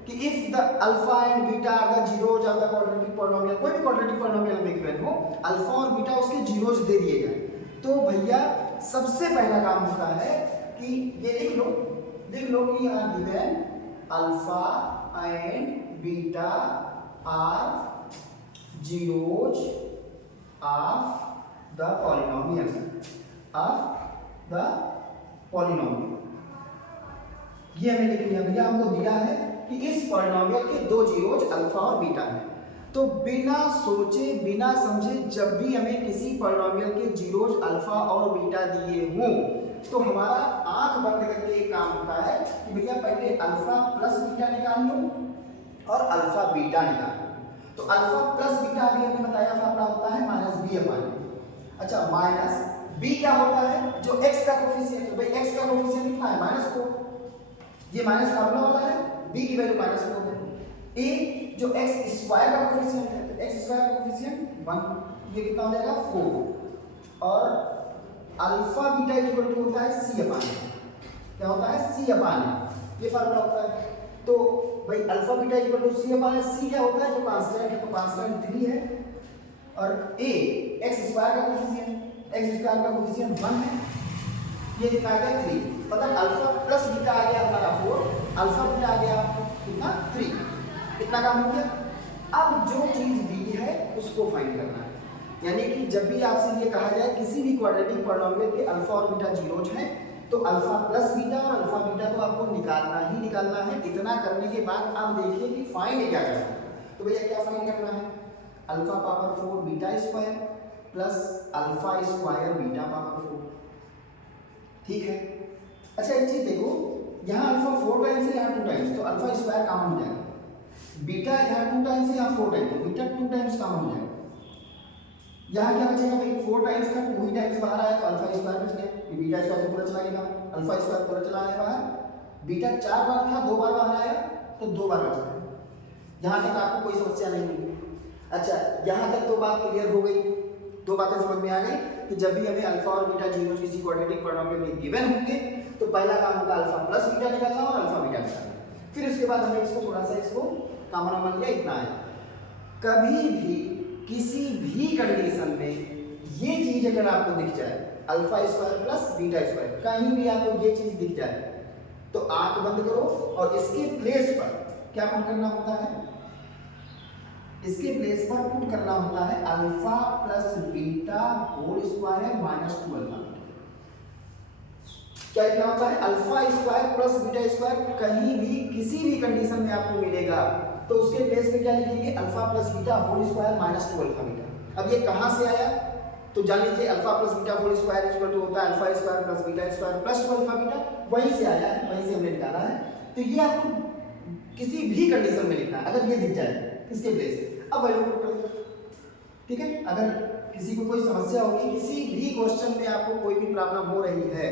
कि if the alpha and beta are the zeros of the quadratic polynomial, कोई भी क्वाड्रेटिक पॉलिनोमियल हमें गिवन हो, अल्फा और बीटा उसके जीरोज दे दिए गए, तो भैया सबसे पहला काम होता है कि ये लिख लो कि are given alpha and beta are zeros of the polynomial, ये हमें लिख लिया भैया, हमको दिया है कि इस पॉलिनोमियल के दो जीरोज अल्फा और बीटा है। तो बिना सोचे बिना समझे जब भी हमें किसी पॉलिनोमियल के जीरोज अल्फा और बीटा दिए हों, तो हमारा आंख बंद करके एक काम होता है कि भैया पहले अल्फा प्लस बीटा निकाल लो और अल्फा बीटा निकाल लो। तो अल्फा प्लस बीटा अभी हमने बताया फॉर्मूला होता है माइनस बी अपॉन। अच्छा, माइनस बी क्या होता है, जो x का कोफिशिएंट है, भाई x का कोफिशिएंट कितना है -4, ये माइनस फार्मूला वाला है, b की वैल्यू -4 है। a जो x स्क्वायर का कोफिशिएंट है, तो x स्क्वायर का कोफिशिएंट 1, ये कितना हो जाएगा 4, और अल्फा बीटा इक्वल टू होता है c अपॉन, क्या होता है c अपॉन, ये फार्मूला होता है। तो भाई alpha beta equal to c upon, c क्या होता है, जो कांस्टेंट है, तो कांस्टेंट 3 है, और a x स्क्वायर का कोफिशिएंट, x स्क्वायर का कोफिशिएंट 1 है, ये कितना आ गया 3, मतलब अल्फा प्लस बीटा आ गया हमारा 4, अल्फा बीटा आ गया कितना 3, इतना काम हो गया। अब जो चीज दी है उसको फाइंड करना है, यानी कि जब भी आपसे ये कहा जाए किसी भी क्वाड्रेटिक पॉलिनोमियल के अल्फा और बीटा जीरोज हैं, तो अल्फा प्लस बीटा और अल्फा बीटा तो आपको निकालना ही निकालना है। इतना करने के बाद आप देखिए कि फाइंड क्या करना है। तो भैया क्या फाइंड करना है, alpha power 4 beta square plus alpha square beta power 4, ठीक है। अच्छा एक चीज देखो, यहाँ अल्फा 4 टाइम्स है, यहाँ 2 टाइम्स, तो अल्फा स्क्वायर कॉमन हो जाएगा, बीटा यहाँ 2 टाइम्स है, यहाँ 4 टाइम्स, तो बीटा 2 टाइम्स कॉमन हो जाएगा। यहाँ क्या बचेगा भाई, 4 टाइम्स का 2 ही टाइम्स बाहर आया, तो अल्फा स्क्वायर बच गया, ये बीटा स्क्वायर तो पूरा चला गया, अल्फा स्क्वायर पूरा चला आया बाहर, बीटा 4 बार था, 2 बार बाहर आया, तो 2 बार बच गया। यहाँ तक आपको कोई समस्या नहीं हुई। अच्छा, यहाँ तक 2 बात क्लियर हो गई, 2 बातें समझ में आ गई कि जब भी हमें अल्फा और बीटा जीरोज किसी क्वाड्रेटिक पॉलिनोमियल में गिवन होंगे, तो पहला काम होगा अल्फा प्लस बीटा निकालना और अल्फा बीटा निकालना। फिर उसके बाद हमने इसको थोड़ा सा इसको कॉमन मान लिया, इतना है। कभी भी किसी भी कंडीशन में ये चीज अगर आपको दिख जाए, alpha square plus beta square, कहीं भी आपको ये चीज दिख जाए, तो आंख बंद करो और इसके प्लेस पर क्या पुट करना होता है, इसके प्लेस पर पुट करना होता है alpha plus beta whole square minus 2 alpha. क्या लिखना होता है, alpha square plus beta square, कहीं भी किसी भी कंडीशन में आपको मिलेगा तो उसके प्लेस पे क्या लिखेंगे, alpha plus beta whole square minus 2 alpha beta. अब ये कहां से आया, तो जान लीजिए alpha plus beta whole square equal to होता है alpha square plus beta square plus 2 alpha beta, वहीं से आया है, वहीं से हमने निकाला है। तो ये आपको किसी भी कंडीशन में लिखना है, अगर ये दिख जाए इसके प्लेस पे, अब वैल्यू पुट कर दो, ठीक है। अगर किसी को कोई समस्या होगी, किसी भी क्वेश्चन में आपको कोई भी प्रॉब्लम हो रही है,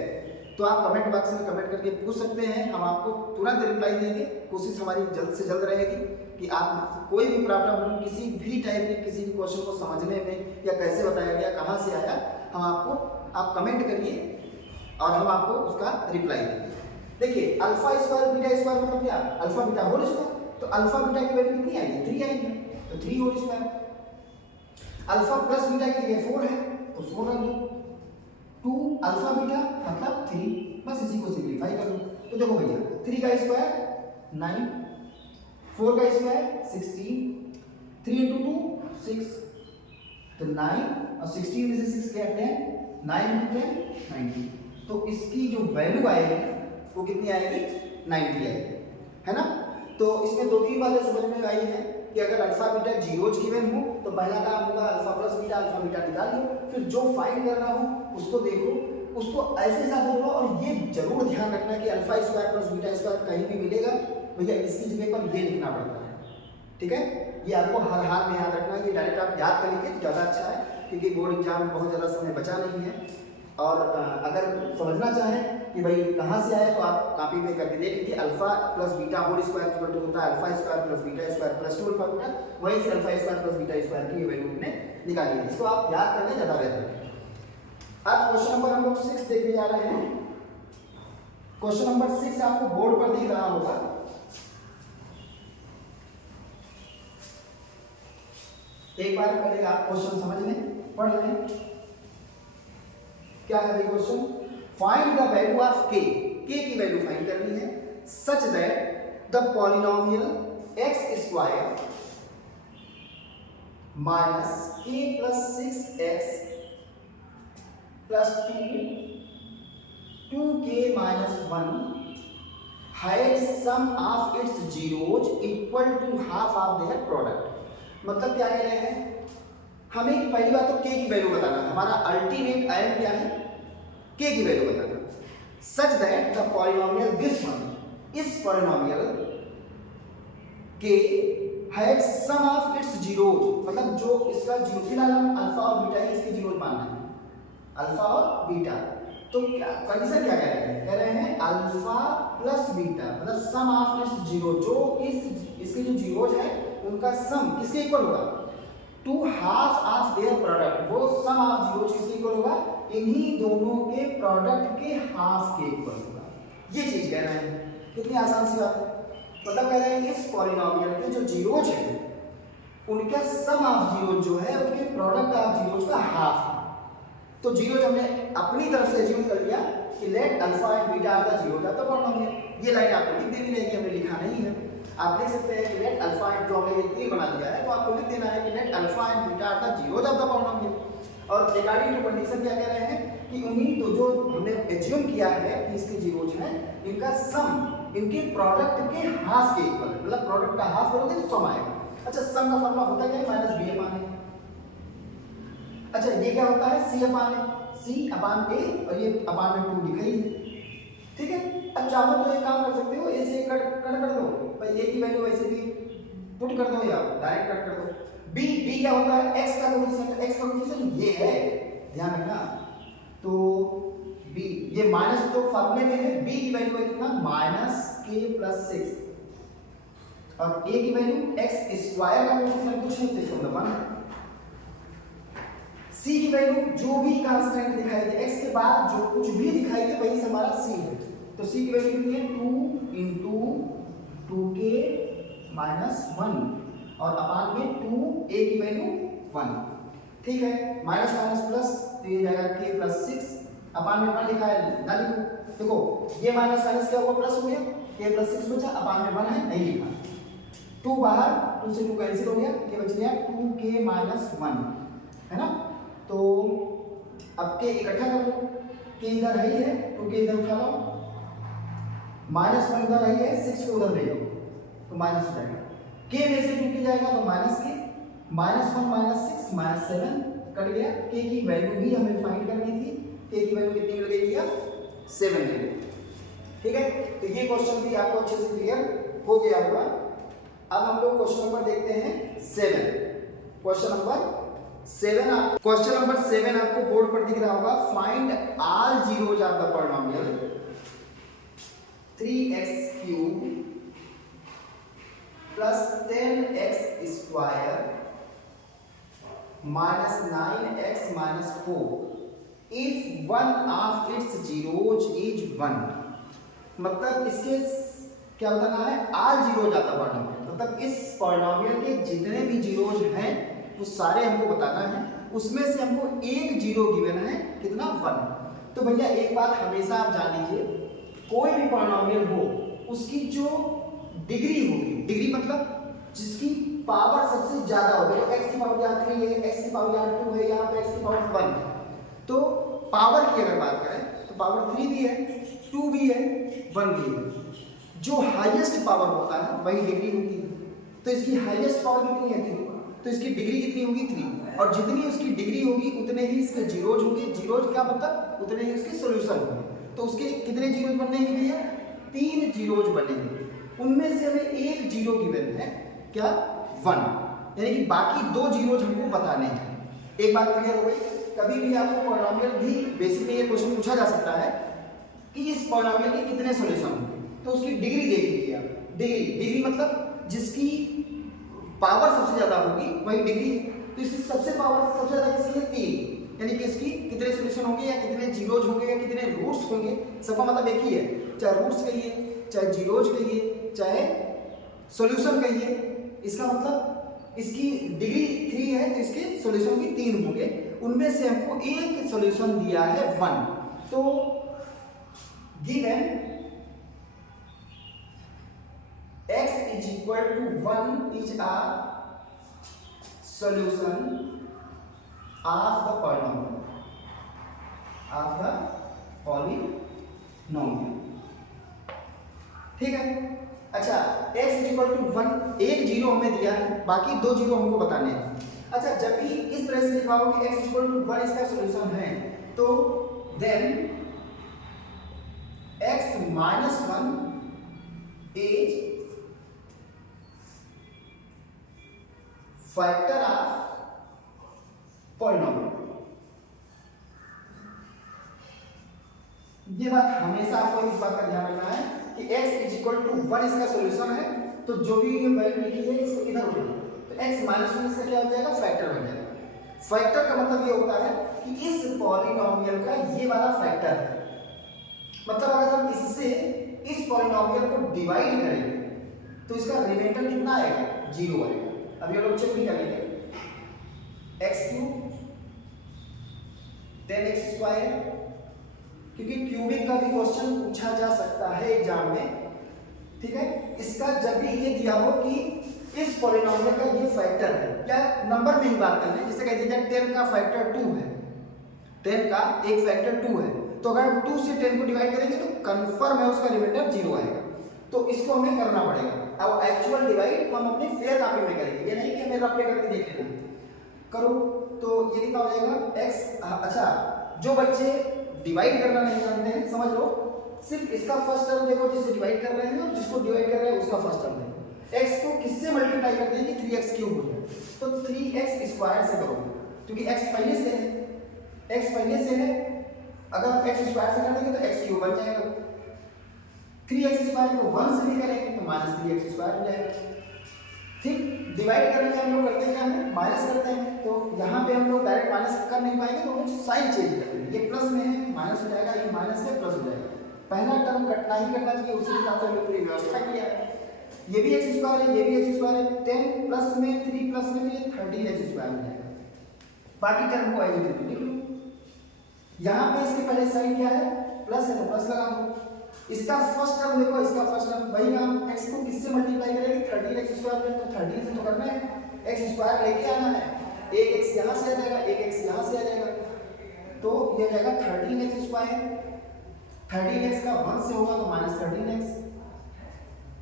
तो आप कमेंट बॉक्स में कमेंट करके पूछ सकते हैं, हम आपको तुरंत रिप्लाई देंगे। कोशिश हमारी जल्द से जल्द रहेगी कि आप कोई भी प्रॉब्लम हो, किसी भी टाइप के किसी भी क्वेश्चन को समझने में या कैसे बताया गया, कहाँ से आया, हम आपको आप कमेंट करिए और हम आपको उसका रिप्लाई देंगे। देखिए अल्फा स्क्वायर बीटा स्क्वायर मतलब क्या, अल्फा बीटा होल स्क्वायर, तो अल्फा बीटा की वैल्यू कितनी आएगी, 3 आएगी, तो 3 whole square. Alpha plus beta के लिए 4 है, तो 4 रख दो, 2 अल्फा बीटा मतलब 3, बस इसी को सिंपलीफाई कर लो। तो देखो भैया 3 का स्क्वायर 9, 4 का स्क्वायर 16, 3 into 2 6, तो 9 और 16 में से 6 कहते हैं 9 into 10 90। तो इसकी जो वैल्यू आएगी वो कितनी आएगी 90 आएगी, है ना। तो इसमें दो तीन बातें समझ में आई है कि अगर अल्फा बीटा जीरोज गिवन हो तो पहला काम होगा अल्फा बीटा निकाल लो, फिर जो फाइंड करना हो उसको देखो, उसको ऐसे हिसाब से लो। और ये जरूर ध्यान रखना कि alpha square plus beta square कहीं भी मिलेगा भैया इसकी जगह पर ये लिखना पड़ता है, ठीक है। ये आपको हर हाल में याद रखना है कि डायरेक्ट आप याद कर लीजिए तो ज़्यादा अच्छा है, क्योंकि बोर्ड एग्जाम में बहुत ज़्यादा समय बचा नहीं है। और अगर समझना चाहें कि भाई कहाँ से आया तो आप कॉपी में करके देख लीजिए। Alpha plus beta whole square equal to होता है alpha square plus beta square plus 2 alpha beta, वहीं से alpha square plus beta square की वैल्यू हमने निकाली है। इसको आप याद करने ज़्यादा बेहतर है। अब क्वेश्चन नंबर हम लोग 6 देखने जा रहे हैं। क्वेश्चन नंबर 6 आपको बोर्ड पर दिख रहा होगा। एक बार पहले आप क्वेश्चन समझ लें, पढ़ लें। क्या है question? Find the value of k, k की वैल्यू फाइंड करनी है such that the polynomial x square minus k plus 6x plus 2k minus 1 had sum of its zeros equal to half of their product. मतलब क्या कह रहे हैं, हमें पहली बात तो k की वैल्यू बताना है, हमारा अल्टीमेट एम क्या है, k की वैल्यू बताना। Such that the polynomial this one, इस polynomial k had sum of its zeros, मतलब जो इसका जीरो, फिलहाल हम अल्फा और बीटा ही इसके जीरोज मानना है, अल्फा और बीटा। तो क्या कंडीशन क्या कह रहे हैं, कह रहे हैं अल्फा प्लस बीटा मतलब सम ऑफ इट्स जीरो, जो इसके जो जीरोज है उनका सम किसके इक्वल होगा, to half of their product. वो सम ऑफ जीरोज किसके इक्वल होगा, इन्हीं दोनों के प्रोडक्ट के हाफ के इक्वल होगा। ये चीज कह रहे हैं, कितनी आसान सी बात है। मतलब कह रहे हैं इस पॉलिनोमियल के जो जीरोज हैं उनका सम ऑफ जीरोज जो है उनके प्रोडक्ट ऑफ जीरोज का हाफ है। तो जीरोज हमने अपनी तरफ से अज्यूम कर लिया कि let alpha and beta are the zeros of the polynomial. ये लाइन आपको लिख देनी रहेगी, हमने लिखा नहीं है। आप लिख सकते हैं कि लेट अल्फा एंड, जो हमने ये तीर बना दिया है तो आपको लिख देना है कि let alpha and beta are the zeros of the polynomial. और रिगार्डिंग टू कंडीशन क्या कह रहे हैं कि उन्हीं तो जो हमने एज्यूम किया है कि इसके जीरोज हैं इनका सम इनके प्रोडक्ट के हाफ के इक्वल है, मतलब प्रोडक्ट का हाफ करोगे तो सम आएगा। अच्छा, सम का फॉर्मूला होता क्या है, माइनस बी अपान ए। अच्छा, ये क्या होता है, सी अपान ए, और ये अपान में 2 लिखा ही है, ठीक है। अब चाहो तो एक काम कर सकते हो, ऐसे कट कर दो भाई, ए की वैल्यू वैसे भी पुट कर दो या डायरेक्ट कट कर दो। बी क्या होता है, x का कोएफिशिएंट, x का कोएफिशिएंट ये है, ध्यान रखना। तो b ये माइनस तो फार्मूले में है, b की वैल्यू है कितना, माइनस k प्लस 6, और a की वैल्यू x स्क्वायर का कोएफिशिएंट कुछ नहीं तो 1 है। c की वैल्यू जो भी कांस्टेंट दिखाई दे, x के बाद जो कुछ भी दिखाई दे वही से हमारा c है। तो c की वैल्यू कितनी है, 2 इंटू 2k माइनस 1, और अपान में 2a की वैल्यू 1, ठीक है। माइनस माइनस प्लस, तो ये जाएगा k प्लस 6, अपान में 1 लिखा है ना लिखो। देखो ये माइनस माइनस क्या हुआ, प्लस हो गया, k प्लस 6 बचा, अपान में 1 है नहीं लिखा, 2 बाहर, 2 से 2 कैंसिल हो गया, ये बच गया 2k माइनस 1, है ना। तो अब k इकट्ठा कर लो, k इधर है ही है, 2k इधर उठा लो, माइनस 1 इधर है ही है, 6 को उधर ले लो तो माइनस हो जाएगा, k में से 2 की जाएगा तो minus k, minus 1 minus 6 minus 7 cut गया। k की वैल्यू भी हमें फाइंड करनी थी, k की वैल्यू कितनी मिल गई भैया, 7 मिल गई, ठीक है। तो ये क्वेश्चन भी आपको अच्छे से क्लियर हो गया होगा। अब हम लोग क्वेश्चन नंबर देखते हैं 7। क्वेश्चन नंबर 7 आपको बोर्ड पर दिख रहा होगा। Find all zeros of the polynomial 3x cube plus 10x square minus 9x minus 4 if one of its zeros is 1। मतलब इसके क्या बताना है, all zeros of the polynomial, मतलब इस पॉलिनोमियल के जितने भी जीरोज हैं वो सारे हमको बताना है, उसमें से हमको एक जीरो गिवन है कितना, 1। तो भैया एक बात हमेशा आप जान लीजिए, कोई भी पॉलिनोमियल हो उसकी जो डिग्री होगी, डिग्री मतलब जिसकी पावर सबसे ज्यादा हो, देखो x की पावर यहाँ 3 है, x की पावर यहाँ 2 है, यहाँ पे x की पावर 1 है। तो पावर की अगर बात करें तो पावर 3 भी है, 2 भी है 1 भी है। जो हाईएस्ट पावर होता है वही डिग्री होती है। तो इसकी हाईएस्ट पावर कितनी है 3, तो इसकी डिग्री कितनी होगी 3, और जितनी उसकी डिग्री होगी उतने ही इसके जीरोज होंगे। जीरोज क्या मतलब उतने ही उसके सॉल्यूशन होंगे। तो उसके कितने जीरोज बनेंगे भैया 3 जीरोज बनेंगे। उनमें से हमें एक जीरो गिवन है क्या 1, यानी कि बाकी 2 जीरोज हमको बताने हैं। एक बात क्लियर हो गई। कभी भी आपको पॉलिनोमियल भी बेसिक में ये क्वेश्चन पूछा जा सकता है कि इस पॉलिनोमियल के कितने सॉल्यूशन होंगे, तो उसकी डिग्री देख लीजिए आप। डिग्री मतलब जिसकी पावर सबसे ज्यादा होगी वही डिग्री। तो इसकी सबसे पावर सबसे ज्यादा किसकी है 3, यानी कि इसकी कितने सॉल्यूशन होंगे या कितने जीरोज होंगे या कितने रूट्स होंगे, सबका मतलब एक ही है। चाहे रूट्स कहिए, चाहे जीरोज कहिए, चाहे सॉल्यूशन कहिए, इसका मतलब इसकी डिग्री 3 है तो इसके सॉल्यूशन भी 3 होंगे। उनमें से हमको एक सॉल्यूशन दिया है 1। तो given x is equal to 1 is a solution of the polynomial। ठीक है। अच्छा x is equal to 1, एक जीरो हमें दिया है, बाकी 2 जीरो हमको बताने हैं। अच्छा जब भी इस तरह से लिखा हो कि x is equal to 1 इसका सॉल्यूशन है, तो then x minus 1 is factor of polynomial. ये बात हमेशा आपको इस बात का ध्यान रखना है कि x इज इक्वल टू 1 इसका सॉल्यूशन है, तो जो भी ये वैल्यू लिखी है इसको इधर उठा, तो x माइनस 1 इसका क्या हो जाएगा फैक्टर बन जाएगा। फैक्टर का मतलब ये होता है कि इस पॉलिनोमियल का ये वाला फैक्टर है। मतलब अगर हम इससे इस पॉलिनोमियल को डिवाइड करें तो इसका रिमाइंडर कितना आएगा 0 आएगा। अब ये लोग चेक भी करेंगे x3 10x², क्योंकि क्यूबिक का भी क्वेश्चन पूछा जा सकता है एग्जाम में। ठीक है, इसका जब भी ये दिया हो कि इस पॉलिनोमियल का ये फैक्टर है, या नंबर में ही बात कर लें, जैसे कह दीजिए 10 का फैक्टर 2 है, 10 का एक फैक्टर 2 है, तो अगर 2 से 10 को डिवाइड करेंगे तो कंफर्म है उसका रिमाइंडर 0 आएगा। तो इसको हमें करना पड़ेगा। अब एक्चुअल डिवाइड हम अपनी फेयर कॉपी में करेंगे, ये नहीं कि हमें रफ पे करके देख लेना। करो तो ये कितना हो जाएगा x। अच्छा जो बच्चे डिवाइड करना नहीं जानते हैं समझ लो, सिर्फ इसका फर्स्ट टर्म देखो जिससे डिवाइड कर रहे हैं और जिसको डिवाइड कर रहे हैं उसका फर्स्ट टर्म देखो। x को किससे मल्टीप्लाई कर देंगे 3x³ हो जाए, तो 3x² से करोगे, क्योंकि x पहले से है, x पहले से है। अगर हम x² से कर देंगे तो x³ बन जाएगा। 3x² को 1 से भी करेंगे तो -3x² हो जाएगा। ठीक, डिवाइड करने में हम लोग करते क्या है माइनस करते हैं, तो यहाँ पे हम लोग डायरेक्ट माइनस कर नहीं पाएंगे तो हम साइन चेंज करेंगे। ये प्लस में है माइनस हो जाएगा, ये माइनस है प्लस हो जाएगा। पहला टर्म कटना ही करना चाहिए, उसी हिसाब से हमने पूरी व्यवस्था किया है। ये भी x² है, ये भी x² है, 10 प्लस में 3 प्लस में ये 13x² हो जाएगा। बाकी टर्म को एज इट इज लिख लो। यहाँ पे इसके पहले साइन क्या है प्लस है तो प्लस लगा दो। इसका फर्स्ट टर्म देखो, इसका फर्स्ट टर्म वही हम x को किससे मल्टीप्लाई करेंगे 13x² में, तो 13 से तो करना है, x² लेके आना है, एक x यहाँ से आ जाएगा, एक x यहाँ से आ जाएगा, तो ये हो जाएगा 13x²। 13x का 1 से होगा तो -13x।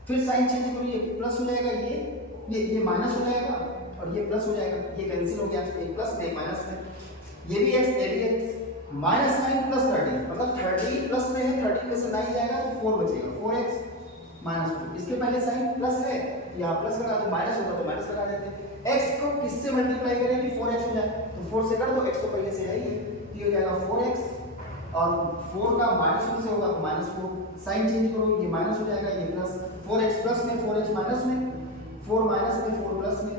फिर साइन चेंज करो, ये प्लस हो जाएगा, ये माइनस हो जाएगा और ये प्लस हो जाएगा, ये कैंसिल हो गया, एक प्लस में एक माइनस में। ये भी x, ये भी x, -9 + 13 मतलब 30 प्लस में है, 30 में से 9 जाएगा तो 4 बचेगा, 4x -2। इसके पहले साइन प्लस है, यहाँ प्लस लगा दो, माइनस होगा तो माइनस लगा देते। x को किससे मल्टीप्लाई करें कि 4x हो जाए, तो 4 से कर दो, x तो पहले से है ही, तो ये हो जाएगा 4x, और 4 का -1 से होगा तो -4। साइन चेंज करो, ये माइनस हो जाएगा, ये प्लस, 4x प्लस में 4x माइनस में, 4 माइनस में 4 प्लस में,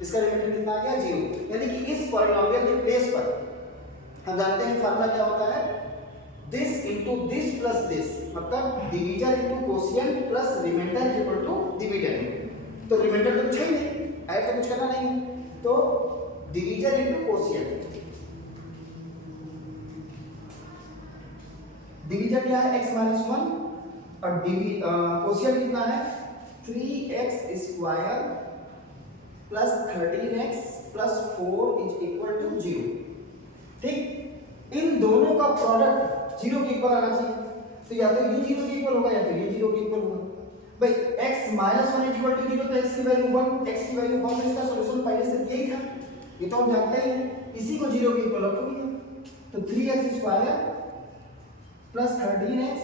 इसका रिमाइंडर कितना आ गया 0। यानी कि इस पॉलिनोमियल के प्लेस पर हम जानते हैं फार्मूला क्या होता है, this into this plus this, मतलब divisor into quotient plus remainder equal to dividend. तो रिमाइंडर तो कुछ ही नहीं, ऐड तो कुछ करना नहीं है, तो डिवीजर इनटू कोशिएंट। डिवीजर क्या है x-1 और कोशिएंट कितना है 3x² plus 13x plus 4 is equal to 0। ठीक, इन दोनों का प्रोडक्ट 0 के इक्वल आना चाहिए। तो या तो ये 0 के इक्वल होगा या तो ये 0 के इक्वल होगा। भाई x माइनस 1 इक्वल टू 0, तो x की वैल्यू 1, x की वैल्यू 1, तो इसका सॉल्यूशन पहले से यही था, ये तो हम जानते ही हैं। इसी को 0 के इक्वल रख दिया, तो 3x square plus 13x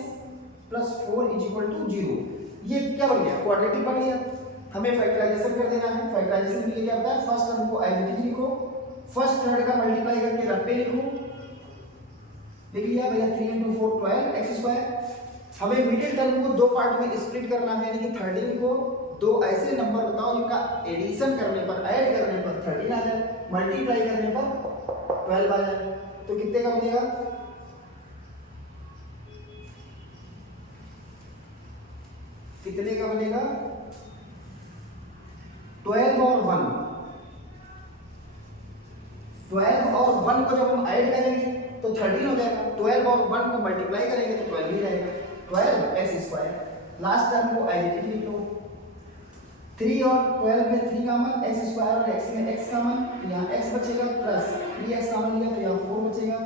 plus 4 is equal to 0। ये क्या बन गया? क्वाड्रेटिक बन गया। हमें फैक्टराइजेशन कर देना है। फैक्टराइजेशन के लिए क्या होता है? फर्स्ट टर्म को आइडेंटिटी लिखो, फर्स्ट थर्ड का मल्टीप्लाई करके रट्टे लिखो। लिख लिया भैया, 3 × 4 12 x स्क्वायर। हमें मिडिल टर्म को दो पार्ट में स्प्लिट करना है, यानी कि 13 को दो ऐसे नंबर बताओ जिनका एडिशन करने पर, ऐड करने पर 13 आ जाए, मल्टीप्लाई करने पर 12 आ जाए। तो कितने का बनेगा? कितने का बनेगा? 12 और 1, 12 और 1 को जब हम ऐड करेंगे तो 13 हो जाएगा। 12 और 1 को मल्टीप्लाई करेंगे तो 12 ही रहेगा, 12 x स्क्वायर। लास्ट टर्म को आइडेंटिटी लिख लो, 3 और 12 में 3 कॉमन, x स्क्वायर और x में x कॉमन, यहाँ x बचेगा प्लस 3x कॉमन लिया तो यहाँ 4 बचेगा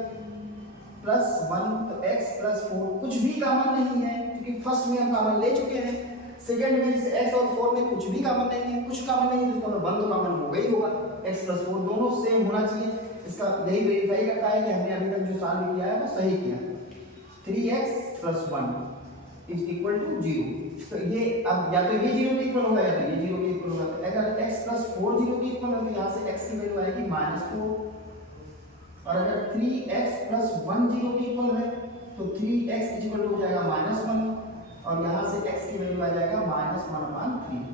प्लस 1, तो x प्लस 4 कुछ भी कॉमन नहीं है क्योंकि फर्स्ट में हम कॉमन ले चुके हैं। सेकंड में से x और 4 में कुछ भी कॉमन नहीं है, कुछ कॉमन नहीं है तो 1 तो कॉमन हो गई होगा। x प्लस 4 दोनों सेम होना चाहिए। इसका यही वेरीफाई करता है कि हमने अभी तक जो सॉल्व किया है वो सही किया। 3x plus 1 is equal to 0। तो ये अब या तो ये 0 के इक्वल होगा या तो ये 0 के इक्वल होगा। तो अगर x प्लस 4 0 के इक्वल है तो यहाँ से x की वैल्यू आएगी -4, और अगर 3x प्लस 1 0 के इक्वल है तो 3x इज इक्वल टू हो जाएगा -1, और यहाँ से x की वैल्यू आ जाएगा -1/3।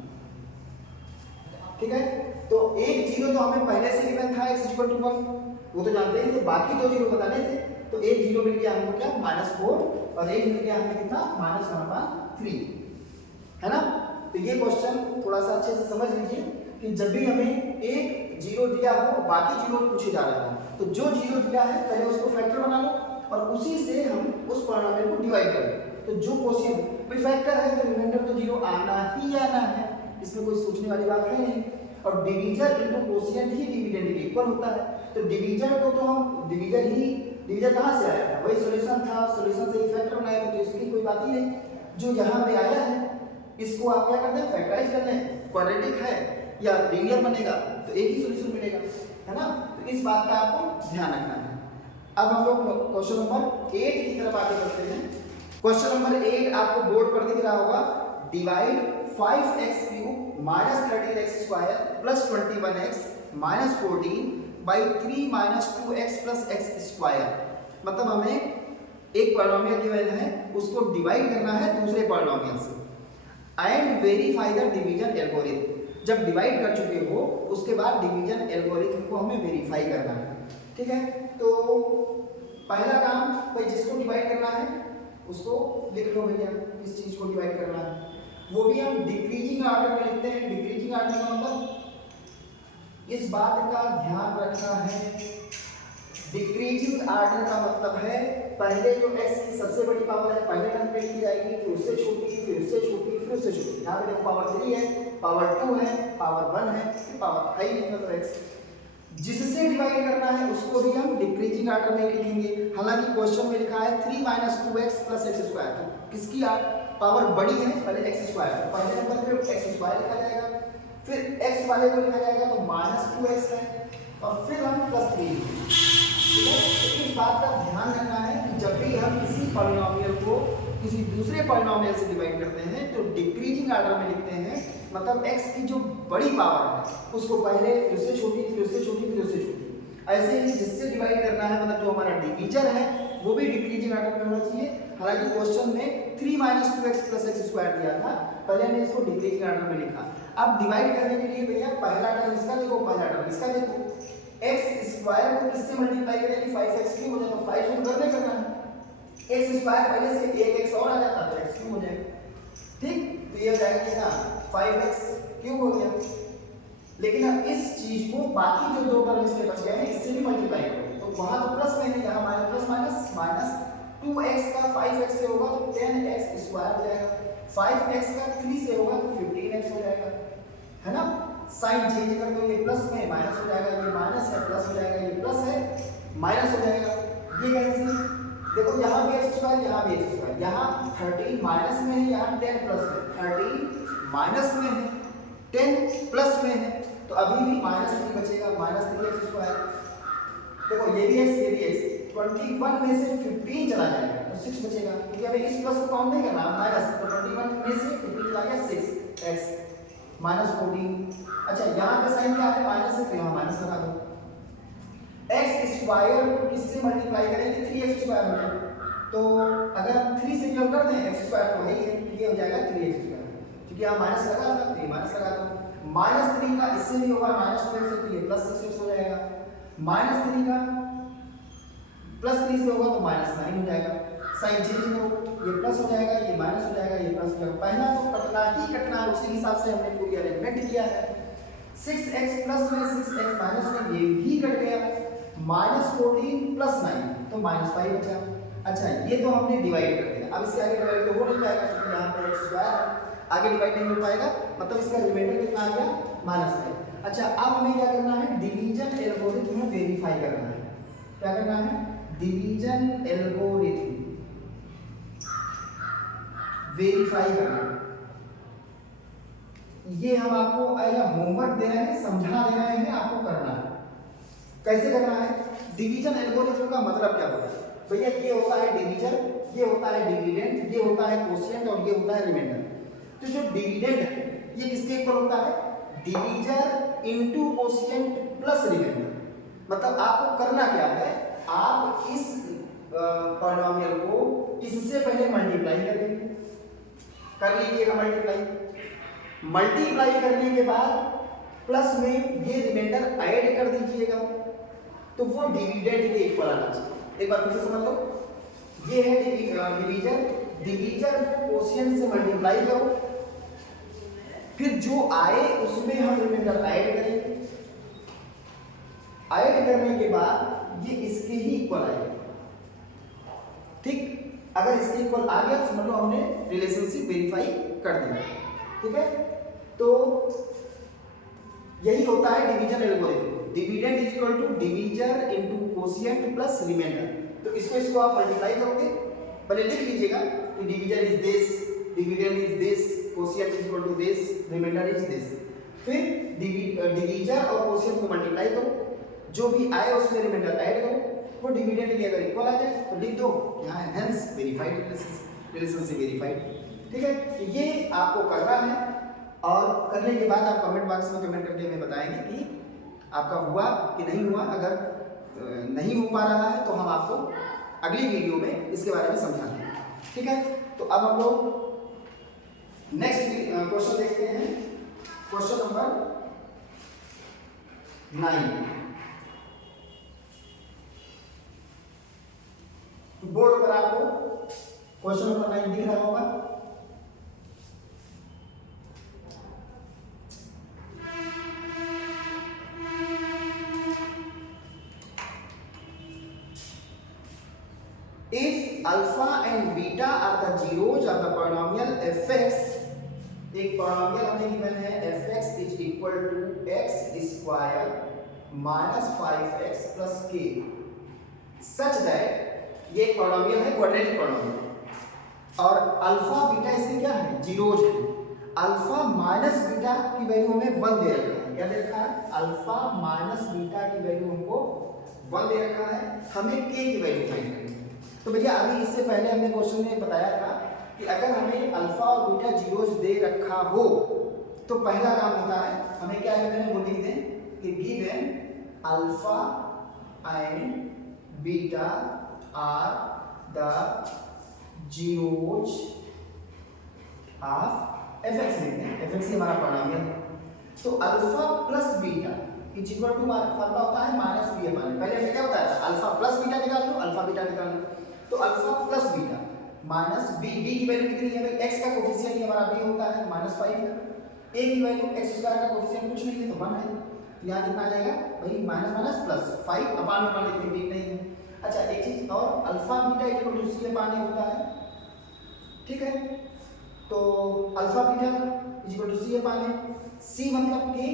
ठीक है, तो एक 0 तो हमें पहले से गिवन था x इक्वल टू 1, वो तो जानते ही थे। बाकी दो 0 बताने थे, तो एक 0 मिल गया हमको क्या? -4, और एक मिल गया हमें कितना? -1/3, है ना। तो ये क्वेश्चन थोड़ा सा अच्छे से समझ लीजिए कि जब भी हमें एक 0 दिया हो, बाकी 0 पूछे जा रहे हो, तो जो 0 दिया है पहले उसको फैक्टर बना लो और उसी से हम उस पॉलिनोमियल को डिवाइड करें। तो जो क्वेश्चन कोई फैक्टर है तो रिमाइंडर तो 0 आना ही आना है, इसमें कोई सोचने वाली बात है नहीं। और डिवीजर इनटू कोशिएंट ही डिविडेंड के इक्वल होता है। तो डिवीजर को तो हम डिवीजर कहाँ से आया था? वही सॉल्यूशन था, सॉल्यूशन से ही फैक्टर बनाया था, तो इसकी कोई बात ही नहीं। जो यहाँ पे आया है इसको आप क्या करते हैं? फैक्टराइज कर लें। क्वाड्रेटिक है या लीनियर बनेगा तो एक ही सॉल्यूशन मिलेगा, है ना। तो इस बात का आपको ध्यान रखना है। अब हम लोग क्वेश्चन नंबर 8 की तरफ आगे बढ़ते हैं। क्वेश्चन नंबर 8 आपको बोर्ड पर दिख रहा होगा। Divide 5x cube minus 13x square plus 21x minus 14 by 3 minus 2x plus x square. मतलब हमें एक पॉलिनोमियल गिवन है, उसको डिवाइड करना है दूसरे पॉलिनोमियल से। And verify the division algorithm. जब डिवाइड कर चुके हो उसके बाद डिवीजन एल्गोरिथम को हमें वेरीफाई करना है। ठीक है, तो पहला काम भाई जिसको डिवाइड करना है उसको लिख लो भैया, किस चीज को डिवाइड करना है। वो भी हम डिक्रीजिंग ऑर्डर में लिखते हैं। डिक्रीजिंग ऑर्डर का मतलब इस बात का ध्यान रखना है, डिक्रीजिंग ऑर्डर का मतलब है पहले जो x की सबसे बड़ी पावर है पहले टर्म पे लिखी जाएगी, फिर उससे छोटी, फिर उससे छोटी, फिर उससे छोटी। यहाँ पे देखो पावर 3 है, पावर 2 है, पावर 1 है, फिर पावर हाई मतलब x। जिससे डिवाइड करना है उसको भी हम डिक्रीजिंग ऑर्डर में लिखेंगे। हालांकि क्वेश्चन में लिखा है 3 minus 2x plus x square, तो किसकी पावर बड़ी है? पहले x स्क्वायर, तो पहले नंबर पे x स्क्वायर लिखा जाएगा, फिर x वाले को लिखा जाएगा तो -2x है, और फिर हम +3। ठीक है, तो इस बात का ध्यान रखना है कि जब भी हम किसी पॉलिनोमियल को किसी दूसरे पॉलिनोमियल से डिवाइड करते हैं तो डिक्रीजिंग ऑर्डर में लिखते हैं। मतलब x की जो बड़ी पावर है उसको पहले, फिर उससे छोटी, फिर उससे छोटी, फिर उससे छोटी। ऐसे ही जिससे डिवाइड करना है मतलब जो हमारा डिवीजर है वो भी डिक्रीजिंग ऑर्डर में होना चाहिए। हालांकि क्वेश्चन में 3 minus 2x plus x square दिया था, पहले हमने इसको डिक्रीजिंग ऑर्डर में लिखा। अब डिवाइड करने के लिए भैया पहला टर्म इसका देखो, पहला टर्म इसका देखो। x स्क्वायर को किससे मल्टीप्लाई करेंगे? 5x क्यूब हो जाएगा, 5 को करना है। x स्क्वायर पहले से एक x और आ जाता तो x क्यूब हो जाएगा। ठीक, तो ये हो जाएगा कितना? 5x क्यूब हो गया। लेकिन अब इस चीज को बाकी जो दो टर्म इसके बच गए हैं इससे भी मल्टीप्लाई करो, तो वहां तो प्लस में है, यहाँ माइनस माइनस 2x का 5x से होगा तो 10x स्क्वायर हो जाएगा, 5x का 3 से होगा तो 15x हो जाएगा, है ना। साइन चेंज कर दो, ये प्लस में माइनस हो जाएगा, ये माइनस है प्लस हो जाएगा, ये प्लस है माइनस हो जाएगा, ये कैंसिल, देखो यहाँ भी एक्स स्क्वायर, यहाँ भी एक्स स्क्वायर, यहाँ 13 माइनस में है, यहाँ 10 प्लस में। 13 माइनस में है, 10 प्लस में है, तो अभी भी -3 बचेगा, -3 एक्स स्क्वायर। देखो ये भी एक्स, ये भी एक्स, 21 में से 15 चला जाएगा तो 6 बचेगा, क्योंकि हमें इस प्लस को काउंट नहीं करना, माइनस, तो 21 में से 15 चला गया 6 एक्स -14। अच्छा यहाँ पे साइन क्या है, माइनस है, तो यहाँ माइनस लगा दो। एक्स स्क्वायर को किससे मल्टीप्लाई करेंगे, 3x स्क्वायर में, तो अगर हम 3 से कैंसिल कर दें, एक्स स्क्वायर तो वही है, ये हो जाएगा 3x स्क्वायर, क्योंकि यहाँ माइनस लगा था, 3 माइनस लगा दो। -3 का इससे भी होगा, -12 से, तो ये +6x हो जाएगा। -3 का +3 से होगा तो -9 हो जाएगा। साइन चेंज करो, ये प्लस हो जाएगा, ये माइनस हो जाएगा, ये प्लस हो जाएगा। पहला तो कटना ही कटना है, उसी हिसाब से हमने पूरी अरेंजमेंट किया है। 6x प्लस में 6x माइनस में ये भी कट गया, -14 + 9 तो -5 बचा। अच्छा ये तो हमने डिवाइड कर दिया, अब इसके आगे डिवाइड तो हो नहीं पाएगा, क्योंकि यहाँ पर एक्स स्क्वायर आगे डिवाइड नहीं हो पाएगा, मतलब इसका रिमाइंडर कितना आ गया, -5। अच्छा अब हमें क्या करना है, डिवीजन एल्गोरिथम में वेरीफाई करना है। क्या करना है, डिवीजन एल्गोरिथम वेरीफाई करना। ये हम आपको होमवर्क दे रहे हैं, समझा दे रहे हैं, आपको करना है। कैसे करना है, डिवीजन एल्गोरिथम का मतलब क्या होता है भैया, ये होता है डिवीजन, ये होता है डिविडेंड, ये होता है कोशिएंट और ये होता है रिमाइंडर। तो जो डिविडेंड है ये किसके इक्वल होता है, divisor into quotient plus remainder. मतलब आपको करना क्या है, आप इस पॉलिनोमियल को इससे पहले मल्टीप्लाई करेंगे, कर लीजिएगा मल्टीप्लाई करने के बाद प्लस में ये रिमाइंडर ऐड कर दीजिएगा, तो वो डिविडेंड के इक्वल आना चाहिए। एक बार फिर से समझ लो, ये है डिवीजर को कोशिएंट से मल्टीप्लाई करो, फिर जो आए उसमें हम रिमाइंडर ऐड करेंगे, ऐड करने के बाद ये इसके ही इक्वल आएगा। ठीक, अगर इसके इक्वल आ गया समझ लो हमने रिलेशनशिप वेरीफाई कर दिया। ठीक है, तो यही होता है division algorithm. Dividend is equal to divisor into quotient plus remainder. तो इसको आप मल्टीप्लाई करोगे, पहले लिख लीजिएगा कि divisor is this, dividend is this, quotient is equal to this, remainder is this. फिर डिवीजर और कोशिएंट को मल्टीप्लाई करो, जो भी आए उसमें रिमाइंडर ऐड करो, वो डिविडेंड के अगर इक्वल आ जाए तो लिख दो, यहाँ हेंस वेरीफाइड रिलेशनशिप वेरीफाइड। ठीक है, तो ये आपको करना है, और करने के बाद आप कमेंट बॉक्स में कमेंट करके हमें बताएंगे कि आपका हुआ कि नहीं हुआ। अगर नहीं हो पा रहा है तो हम आपको अगली वीडियो में इसके बारे में समझाएंगे। ठीक है, तो अब हम लोग नेक्स्ट क्वेश्चन देखते हैं, क्वेश्चन नंबर 9। बोर्ड पर आपको क्वेश्चन नंबर 9 दिख रहा होगा। If alpha and beta are the zeros of the polynomial fx, एक polynomial हमें गिवन है fx is equal to x square minus 5x plus k, such that ये polynomial है quadratic polynomial, और अल्फा बीटा इसके क्या है, जीरोज है। अल्फा माइनस बीटा की वैल्यू हमें 1 दे रखा है, क्या दे रखा है, अल्फा माइनस बीटा की वैल्यू हमको 1 दे रखा है, हमें k की वैल्यू फाइंड करनी है। तो भैया अभी इससे पहले हमने क्वेश्चन में बताया था कि अगर हमें अल्फा और बीटा जीरोज दे रखा हो तो पहला काम होता है, हमें क्या लिखना है वो लिख दें कि given alpha and beta are the zeros of fx लिखते हैं, fx हमारा पॉलिनोमियल है। तो alpha plus beta is equal to formula होता है माइनस बी अपॉन, पहले हमने क्या बताया था, अल्फा प्लस बीटा निकाल लो, अल्फा बीटा निकाल लो। तो alpha plus beta minus b, b की वैल्यू कितनी है भाई, x का कोफिशिएंट ही हमारा b होता है -5 का, a की वैल्यू x स्क्वायर का कोफिशिएंट कुछ नहीं है तो 1 है, यहाँ कितना आ जाएगा भाई माइनस माइनस प्लस 5 अपॉन में मान लेते हैं, नहीं है। अच्छा एक चीज और, alpha beta equal to c upon a होता है। ठीक है, तो alpha beta equal to c upon a, c मतलब k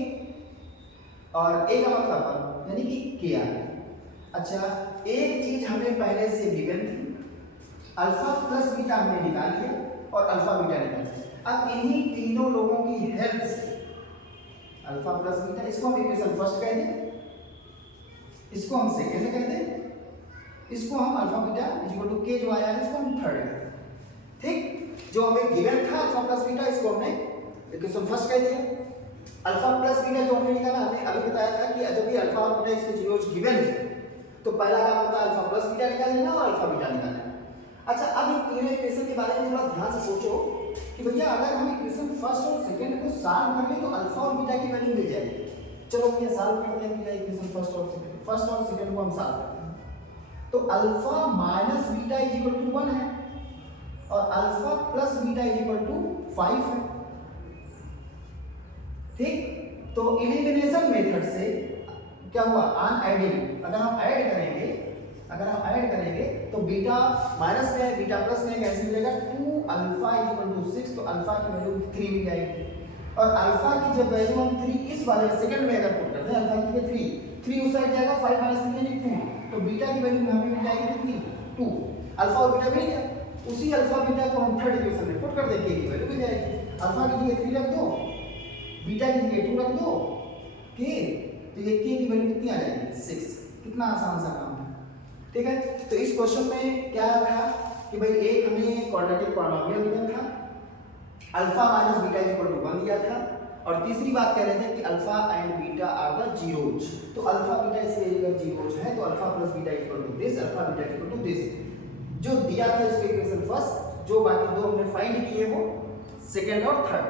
और a का मतलब यानी कि k आ। अच्छा एक चीज हमें पहले से गिवन थी, अल्फा प्लस बीटा हमने निकाल लिया और अल्फा बीटा निकाल लिया। अब इन्हीं तीनों लोगों की हेल्प से अल्फा प्लस बीटा, इसको हम इक्वेशन फर्स्ट कह दें, इसको हम सेकेंड कह दें, इसको हम अल्फा बीटा इक्वल टू के जो आया है इसको हम थर्ड कह दें। ठीक, जो हमें गिवन था अल्फा प्लस बीटा, इसको हमने इक्वेशन फर्स्ट कह दिया। अल्फा प्लस बीटा जो हमने निकाला, हमने अभी बताया था कि जब भी अल्फा और बीटा इसके जीरोज गिवन है तो पहला काम होता है अल्फा प्लस बीटा निकाल लेना और अल्फा बीटा निकालना। अच्छा, अब इन तीनों इक्वेशन के बारे में थोड़ा ध्यान से सोचो कि भैया अगर हम इक्वेशन फर्स्ट और सेकंड को सॉल्व कर लें तो अल्फा और बीटा की वैल्यू मिल जाएगी। चलो भैया सॉल्व करते हैं इक्वेशन फर्स्ट और सेकंड को हम सॉल्व करते हैं। तो alpha minus beta is equal to 1 है और alpha plus beta is equal to 5 है। ठीक, तो एलिमिनेशन मेथड से क्या हुआ, ऑन एडिंग अगर हम ऐड करेंगे तो बीटा माइनस में है, बीटा प्लस में कैंसिल हो जाएगा, 2 अल्फा इज इक्वल टू 6, तो अल्फा की वैल्यू 3 मिल जाएगी। और अल्फा की जब वैल्यू हम 3 इस वाले सेकंड में अगर पुट करते हैं, अल्फा की 3 उस साइड जाएगा, 5 माइनस 3 यानी 2, तो बीटा की वैल्यू हमें मिल जाएगी कितनी, 2। अल्फा और बीटा मिल गया, उसी अल्फा बीटा को हम थर्ड इक्वेशन में पुट कर देंगे, की वैल्यू मिल जाएगी। अल्फा की जगह 3 रख दो, बीटा की जगह 2 रख दो, ठीक, तो ये के की वैल्यू कितनी आ जाएगी, 6। कितना आसान सा काम है। ठीक है, तो इस क्वेश्चन में क्या था कि भाई एक हमें क्वाड्रेटिक पॉलिनोमियल दिया था, alpha minus beta equal to 1 दिया था, और तीसरी बात कह रहे थे कि alpha and beta are the zeros. तो अल्फा बीटा इसके अगर जीरोज है तो alpha plus beta equal to this, alpha beta equal to this. जो दिया था इसके इक्वेशन फर्स्ट, जो बाकी दो हमने फाइंड किए वो सेकंड और थर्ड।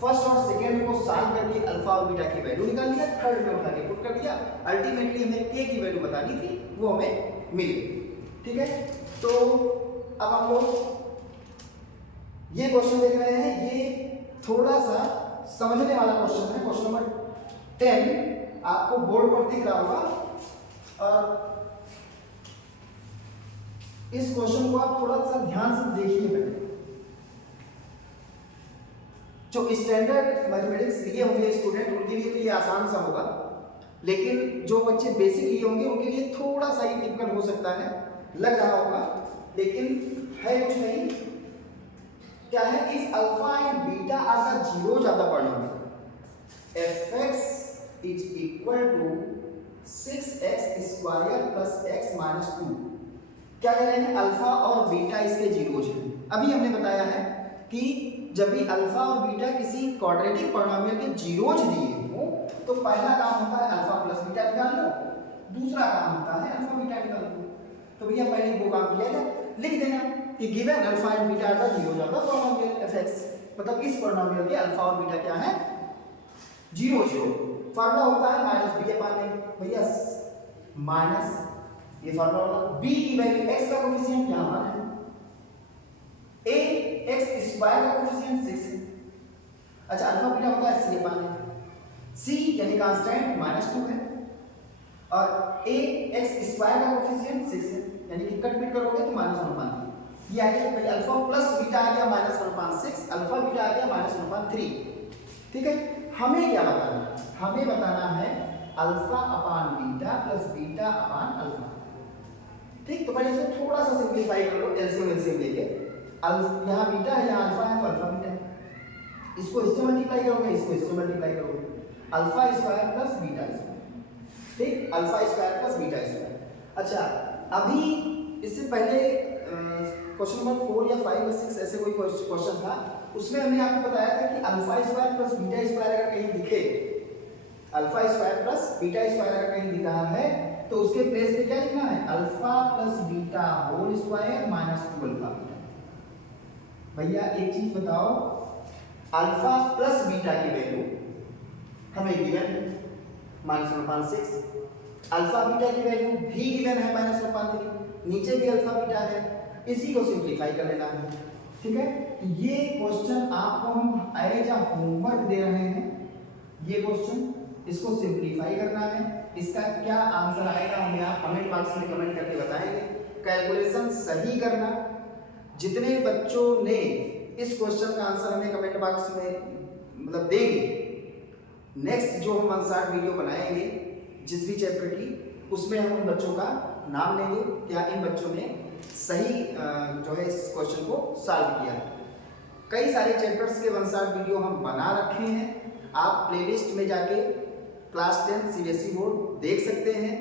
फर्स्ट और सेकंड को सॉल्व करके अल्फा और बीटा की वैल्यू निकाल लिया, थर्ड में उठा के पुट कर दिया, अल्टीमेटली हमें के की वैल्यू बतानी थी, वो हमें मिली। ठीक है, तो अब हम लोग ये क्वेश्चन देख रहे हैं, ये थोड़ा सा समझने वाला क्वेश्चन है। क्वेश्चन नंबर 10 आपको बोर्ड पर दिख रहा होगा, और इस क्वेश्चन को आप थोड़ा सा ध्यान से देखिए पहले। जो स्टैंडर्ड मैथमेटिक्स लिए होंगे स्टूडेंट उनके लिए तो ये आसान सा होगा, लेकिन जो बच्चे बेसिक लिए होंगे उनके लिए थोड़ा सा ही डिफिकल्ट हो सकता है, लग रहा होगा, लेकिन है कुछ नहीं। क्या है, if alpha and beta are the zeros of the polynomial fx is equal to 6x square plus x minus 2। क्या कह रहे हैं, अल्फा और बीटा इसके जीरोज हैं। अभी हमने बताया है कि जब भी अल्फा और बीटा किसी क्वाड्रेटिक पॉलिनोमियल के जीरोज दिए हो तो पहला काम होता है अल्फा प्लस बीटा निकाल लो, दूसरा काम होता है अल्फा बीटा निकाल लो। तो भैया पहले वो काम किया जाए, लिख देना कि given alpha and beta are the zeros of the polynomial fx, मतलब इस पॉलिनोमियल के अल्फा और बीटा क्या है, जीरोज हो। फार्मूला होता है माइनस बी अपान ए, भैया माइनस ये फार्मूला होता है, b की वैल्यू x का कोएफिशिएंट यहाँ है, a x स्क्वायर का कोएफिशिएंट 6 है। अच्छा, अल्फा बीटा होता है c अपान ए, c यानी कांस्टेंट -2 है, और a x स्क्वायर का कोएफिशिएंट 6 है, यानी कि कट पिट करोगे तो -1/3। ये आ गया भाई, अल्फा प्लस बीटा आ गया -1/6, अल्फा बीटा आ गया -1/3। ठीक है, हमें क्या बताना है, हमें बताना है अल्फा अपान बीटा प्लस बीटा अपान अल्फा। ठीक, तो पहले इसे थोड़ा सा सिंपलीफाई कर लो, एलसीएम लेके, यहाँ बीटा है, यहाँ अल्फा है, तो अल्फा बीटा है, इसको इससे मल्टीप्लाई करोगे, इसको इससे मल्टीप्लाई करोगे, alpha square plus beta square. ठीक, alpha square plus beta square. अच्छा, अभी इससे पहले क्वेश्चन नंबर 4 या 5 या 6 ऐसे कोई क्वेश्चन था, उसमें हमने आपको बताया था कि alpha square plus beta square अगर कहीं दिखे, alpha square plus beta square अगर कहीं दिख रहा है तो उसके प्लेस पे क्या लिखना है, alpha plus beta whole square minus 2 alpha beta. भैया एक चीज बताओ, अल्फा प्लस बीटा की वैल्यू हमें गिवन -1/6, अल्फा बीटा की वैल्यू भी गिवन है -1/3, नीचे भी अल्फा बीटा है, इसी को सिंपलीफाई कर लेना है। ठीक है, ये क्वेश्चन आपको हम एज अ होमवर्क दे रहे हैं, ये क्वेश्चन इसको सिंपलीफाई करना है, इसका क्या आंसर आएगा हमें आप कमेंट बॉक्स में कमेंट करके बताएंगे। कैलकुलेशन सही करना, जितने बच्चों ने इस क्वेश्चन का आंसर हमें कमेंट बॉक्स में मतलब देंगे, नेक्स्ट जो हम अनसार्ट वीडियो बनाएंगे जिस भी चैप्टर की, उसमें हम उन बच्चों का नाम लेंगे, क्या इन बच्चों ने सही जो है इस क्वेश्चन को सॉल्व किया। कई सारे चैप्टर्स के वन शॉट वीडियो हम बना रखे हैं, आप प्लेलिस्ट में जाके क्लास 10 सीबीएसई बोर्ड देख सकते हैं।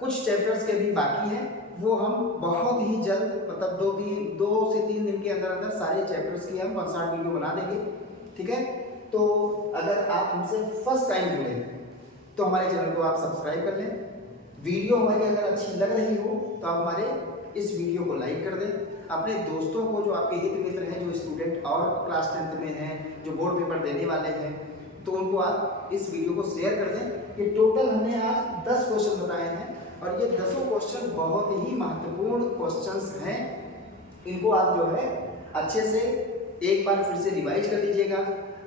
कुछ चैप्टर्स के भी बाकी हैं, वो हम बहुत ही जल्द मतलब 2 से 3 दिन के अंदर अंदर सारे चैप्टर्स की हम वन शॉट वीडियो बना देंगे, ठीक है। तो अगर आप हमसे फर्स्ट टाइम जुड़े तो हमारे चैनल को आप सब्सक्राइब कर लें। वीडियो हमारी अगर अच्छी लग रही हो तो आप हमारे इस वीडियो को लाइक कर दें। अपने दोस्तों को, जो आपके हित मित्र हैं, जो स्टूडेंट और क्लास 10th में हैं, जो बोर्ड पेपर देने वाले हैं, तो उनको आप इस वीडियो को शेयर कर दें। कि टोटल हमने आज 10 क्वेश्चन बताए हैं और ये 10 क्वेश्चन बहुत ही महत्वपूर्ण क्वेश्चंस हैं। इनको आप जो है अच्छे से एक बार फिर से रिवाइज कर लीजिएगा।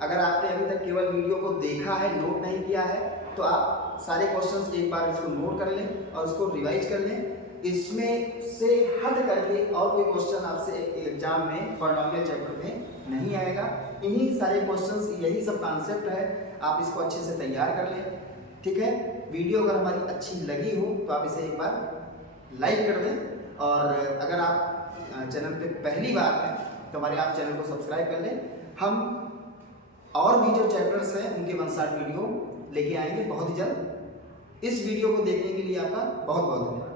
अगर आपने अभी तक केवल वीडियो को देखा है, नोट नहीं किया है, तो आप सारे क्वेश्चंस एक बार इसको नोट कर लें और उसको रिवाइज कर लें। इसमें से हट करके और कोई क्वेश्चन आपसे एग्जाम में पॉलिनोमियल चैप्टर में नहीं आएगा। इन्हीं सारे क्वेश्चंस, यही सब कॉन्सेप्ट है, आप इसको अच्छे से तैयार कर लें, ठीक है। वीडियो अगर हमारी अच्छी लगी हो तो आप इसे एक बार लाइक कर दें और अगर आप चैनल पे पहली बार हैं तो हमारे आप चैनल को सब्सक्राइब कर लें। हम और भी जो चैप्टर्स हैं उनके वन शॉट वीडियो लेके आएंगे बहुत ही जल्द। इस वीडियो को देखने के लिए आपका बहुत बहुत धन्यवाद।